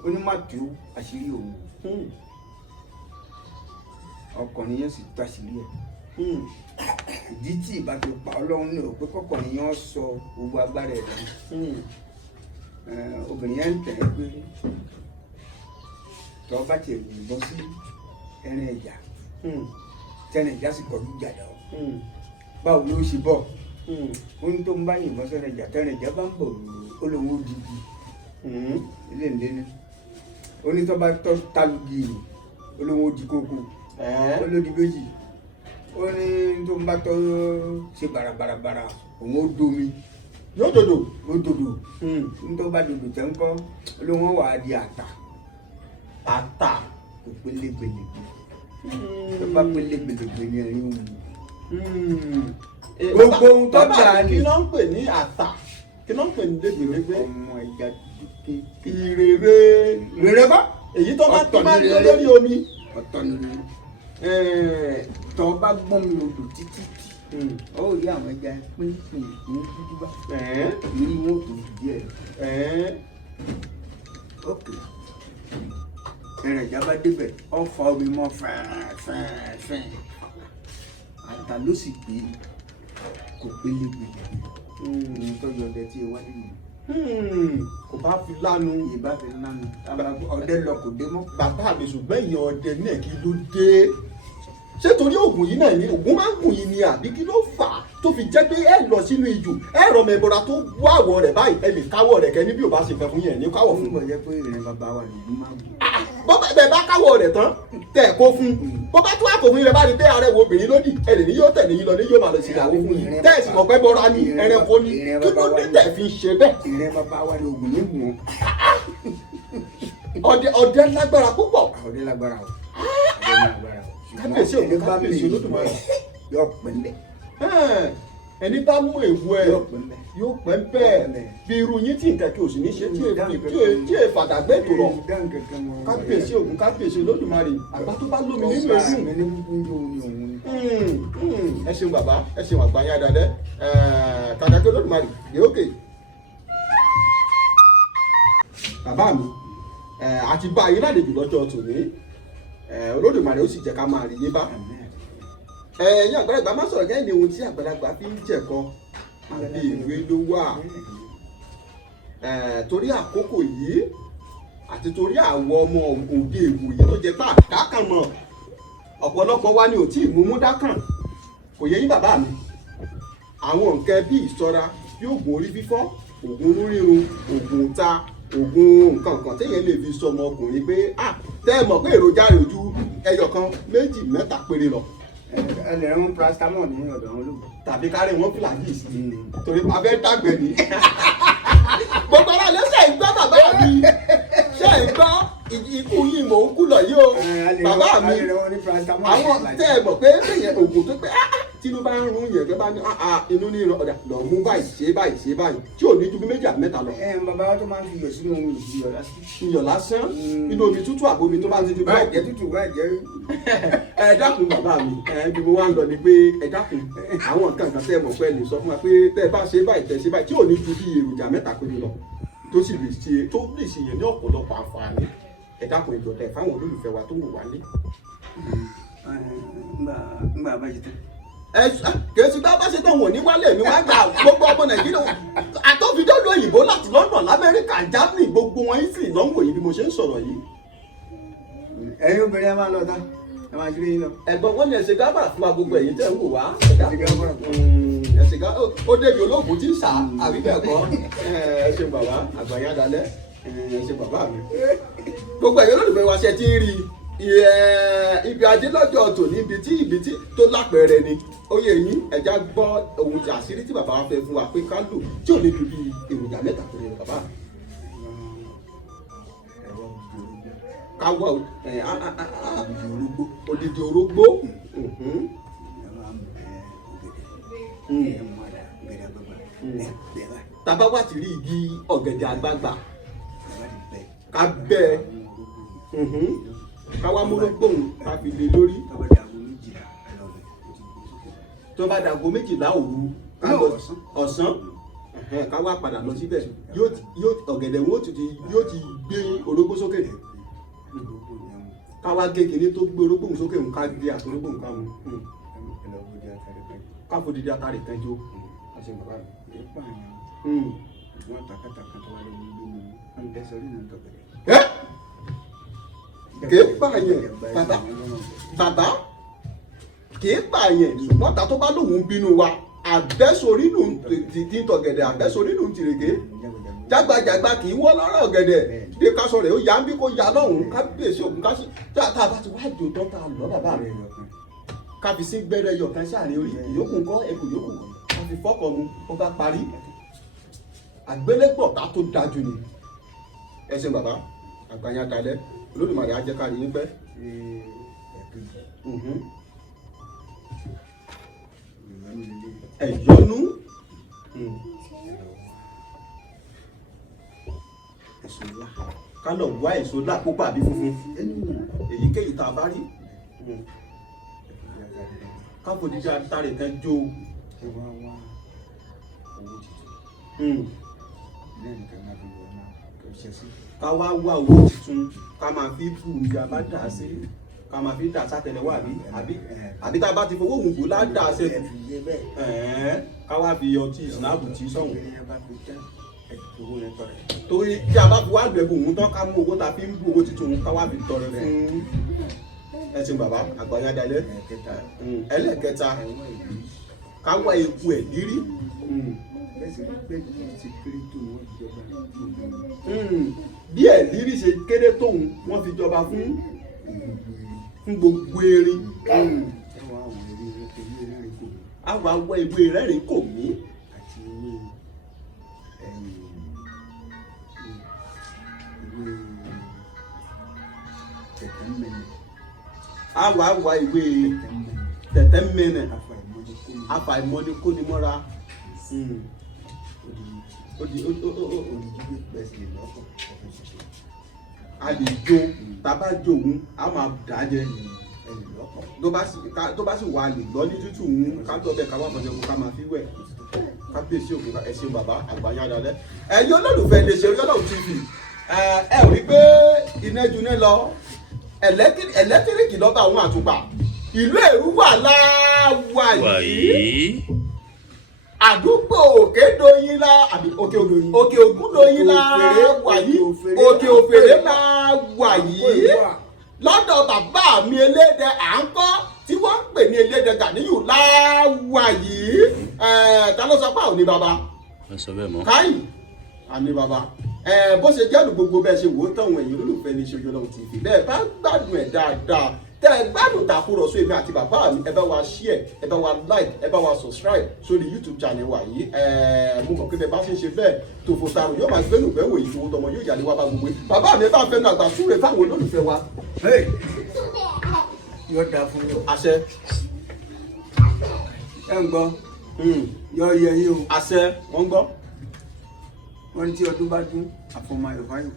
ó ní má tú àṣírí òun ọkùnrin yẹn sì tú àṣírí ẹ̀ ìdí tí ìbá fi pa ọlọ́run ní òpé kọkùnrin yẹn sọ gbogbo agbára ẹ̀ lẹ́nu obìnrin yẹn ń tẹ̀lé pé tọ́ bá tiẹ̀ yìnbọn sí ẹran ẹ̀já tẹ́lẹ̀ ẹ̀já sì kọjú ìjà lọ báwo ló ṣe bọ̀ ó ní tó ń bá yìnbọn sẹ́rẹ̀ ẹ̀já tẹ́lẹ̀ ẹ̀já bá ń bọ̀ ó lóun ó dìbì ilé ìlénu ó ní tó bá tọ́ talugi ó lóun ó di kókó ó ló di méjì ó ní tó ń bá tọ́ ṣe bàràbàràbàrà òun ó domi yóò dodo ó dodo ní tó bá dodo tẹ́ ń kọ́ ó lóun wà á di àtà kò pélégbèlégbè tó bá pélégbèlégbè ní ẹ̀rín òun gbogbo ohun tó dáa ni kí ló ń pè ní àtà kí ló ń pè ní légbèlégbè ọmọ ẹja kékeré ìrere bá èyí tó bá gbé lórí omi ọ̀tọ̀ ni tó bá gbọ́n mi odò títí ó rí àwọn ẹja pínpín ní dúdú bá ní wọn tó díẹ̀ ok ẹrẹ̀ ìjà bá débẹ̀ ó fa omi mọ́ fẹ́ẹ́fẹ́ẹ́fẹ́ àtà ló sì gbé kò pélégbèlè ohun tó yọ ọdẹ tí ẹ wá nínú kò bá fi lánu ìbá fi lánu ọdẹ lọ kò dé mọ́. bàbá mi ṣùgbọ́n ìyẹn ọdẹ náà kí ló dé ṣé torí oògùn yìí náà ni oògùn máa ń gùn yìí ni àbí kí ló fà á tó fi jẹ́ pé ẹ lọ sínú ijù ẹ rọmọ ẹbọra tó wá àwọ̀ rẹ̀ báyìí ẹ lè káwọ̀ rẹ̀ kẹ́ ní bí ò bá ṣe fẹ́ fún yẹn ní káwọ̀ fún. mo jẹ́ pé ìrìn bàbá wa lòún máa gùn. bẹ́ẹ̀ bá káwọ̀ rẹ̀ tán tẹ̀ kó fún bó bá tó àkòfin rẹ̀ bá rí pé ààrẹ wo obìnrin lódì ẹ lè ní yóò tẹ̀lé yín lọ ní yóò máa lọ sí ìyàwó fún yín tẹ́ẹ̀sì mọ̀ pé bọ́ra ní ẹranko ní kí ló dé tẹ̀ fi ṣe bẹ́ẹ̀. ìrìn bàbá wa ni oògùn ní gùn ọdẹ lágbára púpọ̀. ọdẹ lágbára o kábíyèsí òní kábíyèsí olódùmarè yóò pẹ́ńbẹ́ ẹni bá mú èwu ẹ yóò pẹ́ bẹ́ẹ̀ bí irú yín tí nǹkan kí o sì ní ṣe tí è fàdàgbé ètò rọ kábíyèsí ògùn kábíyèsí olódùmarè àgbà tó bá lómi nínú ewu ẹ ṣeun bàbá ẹ ṣeun àgbáyé adadẹ kàkàkí olódùmarè yé òkè. bàbá mi àti bá ayé lálejò lọ́jọ́ tòní olódùmarè ó sì jẹ́ ká máa rí yín bá ẹ̀yin àgbàlagbà má sọ̀rọ̀ kẹ́hìn ní ohun tí àgbàlagbà fi ń jẹ̀kọ àbí ìwé ló wà torí àkókò yìí àti torí àwọn ọmọ òde ìwòye tó jẹ́ pé àkákàn mọ̀ ọ̀pọ̀lọpọ̀ wa ni ò tí ì mú dákàn kò yẹ yín bàbá mi àwọn nǹkan bí ìṣọ́ra bí oògùn orí fífọ́ oògùn inú rírun oògùn ta oògùn nǹkan kan téèyàn lè fi sọmọ ọkùnrin pé tẹ́ ẹ mọ̀ pé èròjà rẹ̀ ojú ẹyọ kan méjì mẹ́ta péré lọ. ẹ lè rán paracetamol ní ọ̀dọ̀ wọn lóògùn. tàbí kárí wọn fìlàjì sí i torí a fẹ́ dàgbẹ́ ni. gbogbo ara ló ṣe ń gbọ́ bàbá mi ṣe ń gbọ́ ikú yìí mò ń kú lọ yìí o bàbá mi àwọn tẹ́ ẹ mọ̀ pé bẹ́yẹn oògùn tó pé tínú bá ń rún yẹn tó bá ní inú ní ìran ọ̀dà lọ mú báyìí ṣe báyìí tí ò ní ju bí méjì àbí mẹ́ta lọ. bàbá wa tó máa ń fi iyọ̀ sínú omi iyọ̀ lásán. iyọ̀ lásán nínú omi tútù àbomi tó bá ti di báyìí. báyìí tútù báyìí. ẹ dákun bàbá mi bí mo wá ń lọ ni pé ẹ dákun àwọn nǹkan kan tẹ́ ẹ mọ̀ pé ẹ lè sọ fún wa pé tẹ́ ẹ bá ṣe báyìí tẹ́ ṣe báyìí tí ò ní ju bí èròjà mẹ́ta péré lọ tó sì lè ṣe yẹn ní ọ̀pọ̀lọpọ̀ àǹfààní ẹ dákun ìjọba ẹ fáwọn olólùfẹ́ wa tó wò wá ní. ngbà bá ṣe tán. kèsì bá bá ṣe tán wọ̀n ní wálé mi wá gba gbogbo ọmọ nàìjíríà àtọ́fídọ́dọ̀ òyìnbó láti London lamẹ́ríkà Germany gbogbo wọn yìí sì lọ́wọ́ yìí bí mo ṣe ń sọ̀rọ̀ yìí. ẹ̀yin obìnrin ẹ máa lọ tán ẹ máa ṣeré yín lọ. ẹ̀gbọ́n wọn ní ẹ̀sìn gábàrà fún wa gbogbo ẹ̀yin tẹ̀ ń wò wá. ẹ̀sìn gábàrà ó débi olóògùn tí ń sà àbí bẹ́ẹ̀ kọ́ ẹ ṣeun bàbá àgbàyàn dalẹ̀ ẹ ṣeun bàbá mi. gbogbo ẹ̀yin olólùfẹ́ wa ṣe ti ń rí ibi ajé lọ́jọ́ tòní ibi tí tó lápẹẹrẹ ni ó yẹ yín ẹja gbọ́ ohun tí àṣírí tí bàbá wa fẹ́ fún wa pé ká lò tí ò ní ju bí èròjà mẹ́ta tó lè bàbá mi. káwọ́ odidi orógbó. tàbá wà tí rí igi ọ̀gẹ̀dẹ̀ àgbagbà ká bẹ́ ká wá múrógbòhùn ká fi lé lórí tó bá dàgó 12 òru ká lọ ọ̀sán ká wá padà lọ síbẹ̀ yóò ọ̀gẹ̀dẹ̀ wọn yóò ti gbé orógbó sókè ká wá gé kìíní tó gbé orógbó sókè ká gbé àtorógbó ká mú ká fòdìdí atari kan jó àṣẹ bàbá mi. Wọ́n takataka tó wà lórí ìlú mi wọ́n ń tẹ́sọ̀ nínú tọ̀gbẹ̀rẹ̀. Kìí pààyàn bàbá kìí pààyàn ṣùgbọ́n ta tó bá lóun bínú wa àbẹ́sórí nù ti tọ̀gẹ̀dẹ̀ àbẹ́sórí nù tìrèké jágbajàgba kìí wọ́ lọ́rọ̀ ọ̀gẹ̀dẹ̀ bí ká sọ rẹ̀ ó yá ń bí kó ya lọ́hùn-ún ká bèsì òkun ká sí tá a bá ti wá jò tán tá a lọ bàbá rẹ̀ ká fi sí gbẹ́rẹ́ yọ̀kan sáàrin orí ìyókù ńkọ́ ẹkù yókù ká fi fọ́kọ̀ mu ó bá parí àgbélépọ̀ ká tó dájú ni ẹ ṣeun bàbá àgbáyà dalẹ̀ Olódùmarè á jẹ́ ká rí yín pẹ́. ẹ̀yọ́nú èso ńlá ká lọ wá èso ńlá púpọ̀ àbí funfun èyíkéyìí tá a bá rí ká fòdìjà tàrí kan jó ká wá wá owó tuntun ká máa fi bù ìyá bá dà sí ká máa fi dà sátẹlẹwọ àbí tá a bá ti fowó òun kò ládà sí ká wá fi ọtí ìsìnàbù tí sọ̀hún torí tí a bá fi wá gbẹ̀gùn òun tán ká mú owó tá a fi ń bù owó tuntun ká wá fi tọrẹ fún ẹ ṣeun bàbá àgbáyà dalẹ̀ ẹlẹ́ẹ̀kẹta ká wá eku ẹ̀ lírí bí ẹ̀ lírí ṣe kéré tóun wọ́n fi jọba fún gbogbo erin àwa wọ ewé rẹ́rìn kò mí àwa wọ ewé tẹ̀tẹ̀ mẹ́nẹ̀ àfàìmọ́ni kónimọ́ra a lè jó tàbá jó òun a máa dàájẹ tó bá sì wà lè lọ ní tútù òun ká tó bẹ́ẹ̀ ká wà fọ́jọ́ kó ká máa fi wẹ̀ kábíyèsí òkè ẹ ṣeun bàbá àgbáyà dalẹ̀ ẹ̀yin olólùfẹ́ lè ṣe Oríyọ̀lọ́run TV ẹ rí pé iná ju ní lọ ẹlẹ́tíríkì lọ́ba àwọn àtùpà ìlú Èrúwà láwà yìí àdúgbò Òkèdóyin la àbí Òkè Ògúndóyin la wà yìí Òkè Òfèrè la wà yìí lọ́dọ̀ bàbá mi Elédè à ń kọ́ tí wọ́n ń pè ní Elédè Gàníyù la wà yìí ta ló sọ pé àwọn ní bàbá káyì àní bàbá bó ṣe jẹ́nu gbogbo bẹ́ẹ̀ ṣe wò ó tán ẹ̀yin olólùfẹ́ ní Oríyọ̀lọ́run TV bẹ́ẹ̀ bá gbádùn ẹ̀ dáadáa tẹ́ ẹ gbádùn Tàkúrọ̀sọ èmi àti bàbá mi ẹ bá wa share ẹ bá wa like ẹ bá wa subscribe sórí YouTube channel wa yìí mo mọ̀ pé bẹ́ẹ̀ bá ṣe ń ṣe bẹ́ẹ̀ tòfò tààrù yóò máa gbẹ́nu gbẹ́wò yìí tòwó tọmọ yóò yàlé wa bá gbogbo bàbá mi bá fẹ́nu àgbà súre fáwọn olólùfẹ́ wa. yóò dáa fún yín. àṣẹ. ẹ ń gbọ́ yọ yẹ yín o. àṣẹ wọ́n ń gbọ́. wọ́n ní tí ọdún bá dún àfọmọ́ ayọ̀fáyọ̀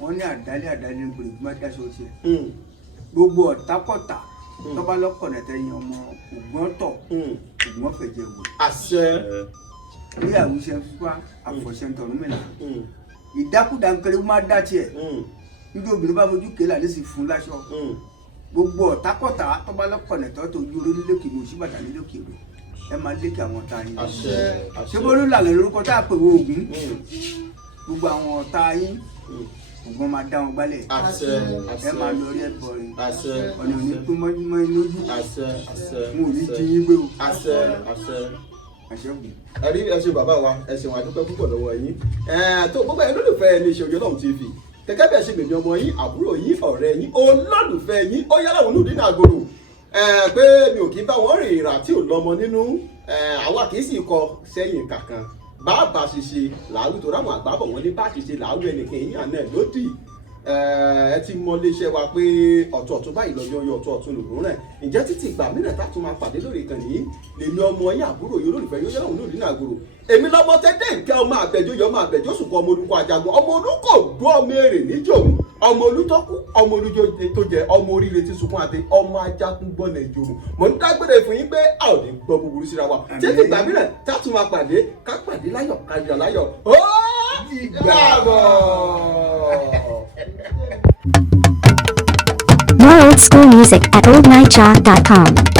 wọ́n ní àdálẹ́ ń gbèrè bí má dáṣọ tiẹ̀ gbogbo ọ̀tákọ̀tà tọ́ba lọ́kọ̀ nẹ̀tẹ̀ yan ọmọ ògbọ́n tọ̀ ògbọ́n fẹ̀jẹ̀ wò. àṣẹ. ní àwùjọ fúnpa àfọ̀ṣẹ́ ntọ̀rún mìíràn ìdákùdá nkẹrẹ má dá tiẹ̀ níbi obìnrin bá fojú kéèlà ní sì fún láṣọ gbogbo ọ̀tákọ̀tà tọ́ba lọ́kọ̀ nẹ̀tọ́ tó ojú orí lókè ní òṣìbàdàn ní lókè rẹ̀ ẹ máa lékè àwọn ọ̀tá yín. àṣẹ. ṣé bó ló làlẹ́ lórúkọ tá a pè wọ Ògún gbogbo àwọn ọ̀tá yín Ògún máa dá wọn gbálẹ̀. àṣẹ. ẹ máa lọ rí ẹbọ rẹ. àṣẹ. ọ̀nà òní pé mọ́ inú ojú. àṣẹ. àṣẹ. n ò ní jí yín gbé o. àṣẹ. àṣẹ. àṣẹ ògùn. ẹ rí ẹ ṣe bàbá wa ẹ ṣe wọn àdúpẹ́ púpọ̀ lọ́wọ́ yín tó gbogbo ẹ lólùfẹ́ ní Oríyọ̀lọ́run TV gẹ́gẹ́ bí ẹ ṣe gbèmí ọmọ yín àbúrò yín ọ̀rẹ́ yín olólùfẹ́ yín ó yára òun lùdí náà gbòòrò pé mi ò kí bá wọn rìn ìrà tí ò lọ́mọ nínú àwa kì í sì kọ sẹ́yìn kankan bàbá ṣiṣe làárù tó ráwọn àgbà bọ̀ wọ́n ní bá ṣiṣe làárù ẹnìkan èyí àná ẹ̀ lódì ẹ ti mọ iléeṣẹ́ wa pé ọ̀tọ̀ọ̀tún báyìí lọ́jọ́ yọ ọ̀tọ̀ọ̀tún lòún rẹ̀ ǹjẹ́ títí ìgbà mìíràn tá a tún máa pàdé lórí ìkànnì yìí lèmi ọmọ yín àbúrò yìí olólùfẹ́ yóò yẹ́lọ́hùn lórí náà gbòòrò èmi lọ́mọ tẹ́tẹ́ ìkẹ́ ọmọ àbẹ̀jọ́ yọ ọmọ àbẹ̀jọ́ sùn kọ́ ọmọ olùkọ ajagun ọmọ olùkọ gbọ́ ọmọ èrè níjòmù ọmọ olùtọ́kù ọmọ olùjọ tó jẹ ọmọ oríire ti sunkún àti ọmọ ajagun gbọ́nà ìjòmù mọ̀ ń dágbére fún yín pé a ò ní gbọ́ búburú síra wa títí ìgbà mìíràn tá a tún máa pàdé ká pàdé láyọ̀ ká yọ̀ láyọ̀ ó dàbọ̀. More old school music at oldnightjock.com.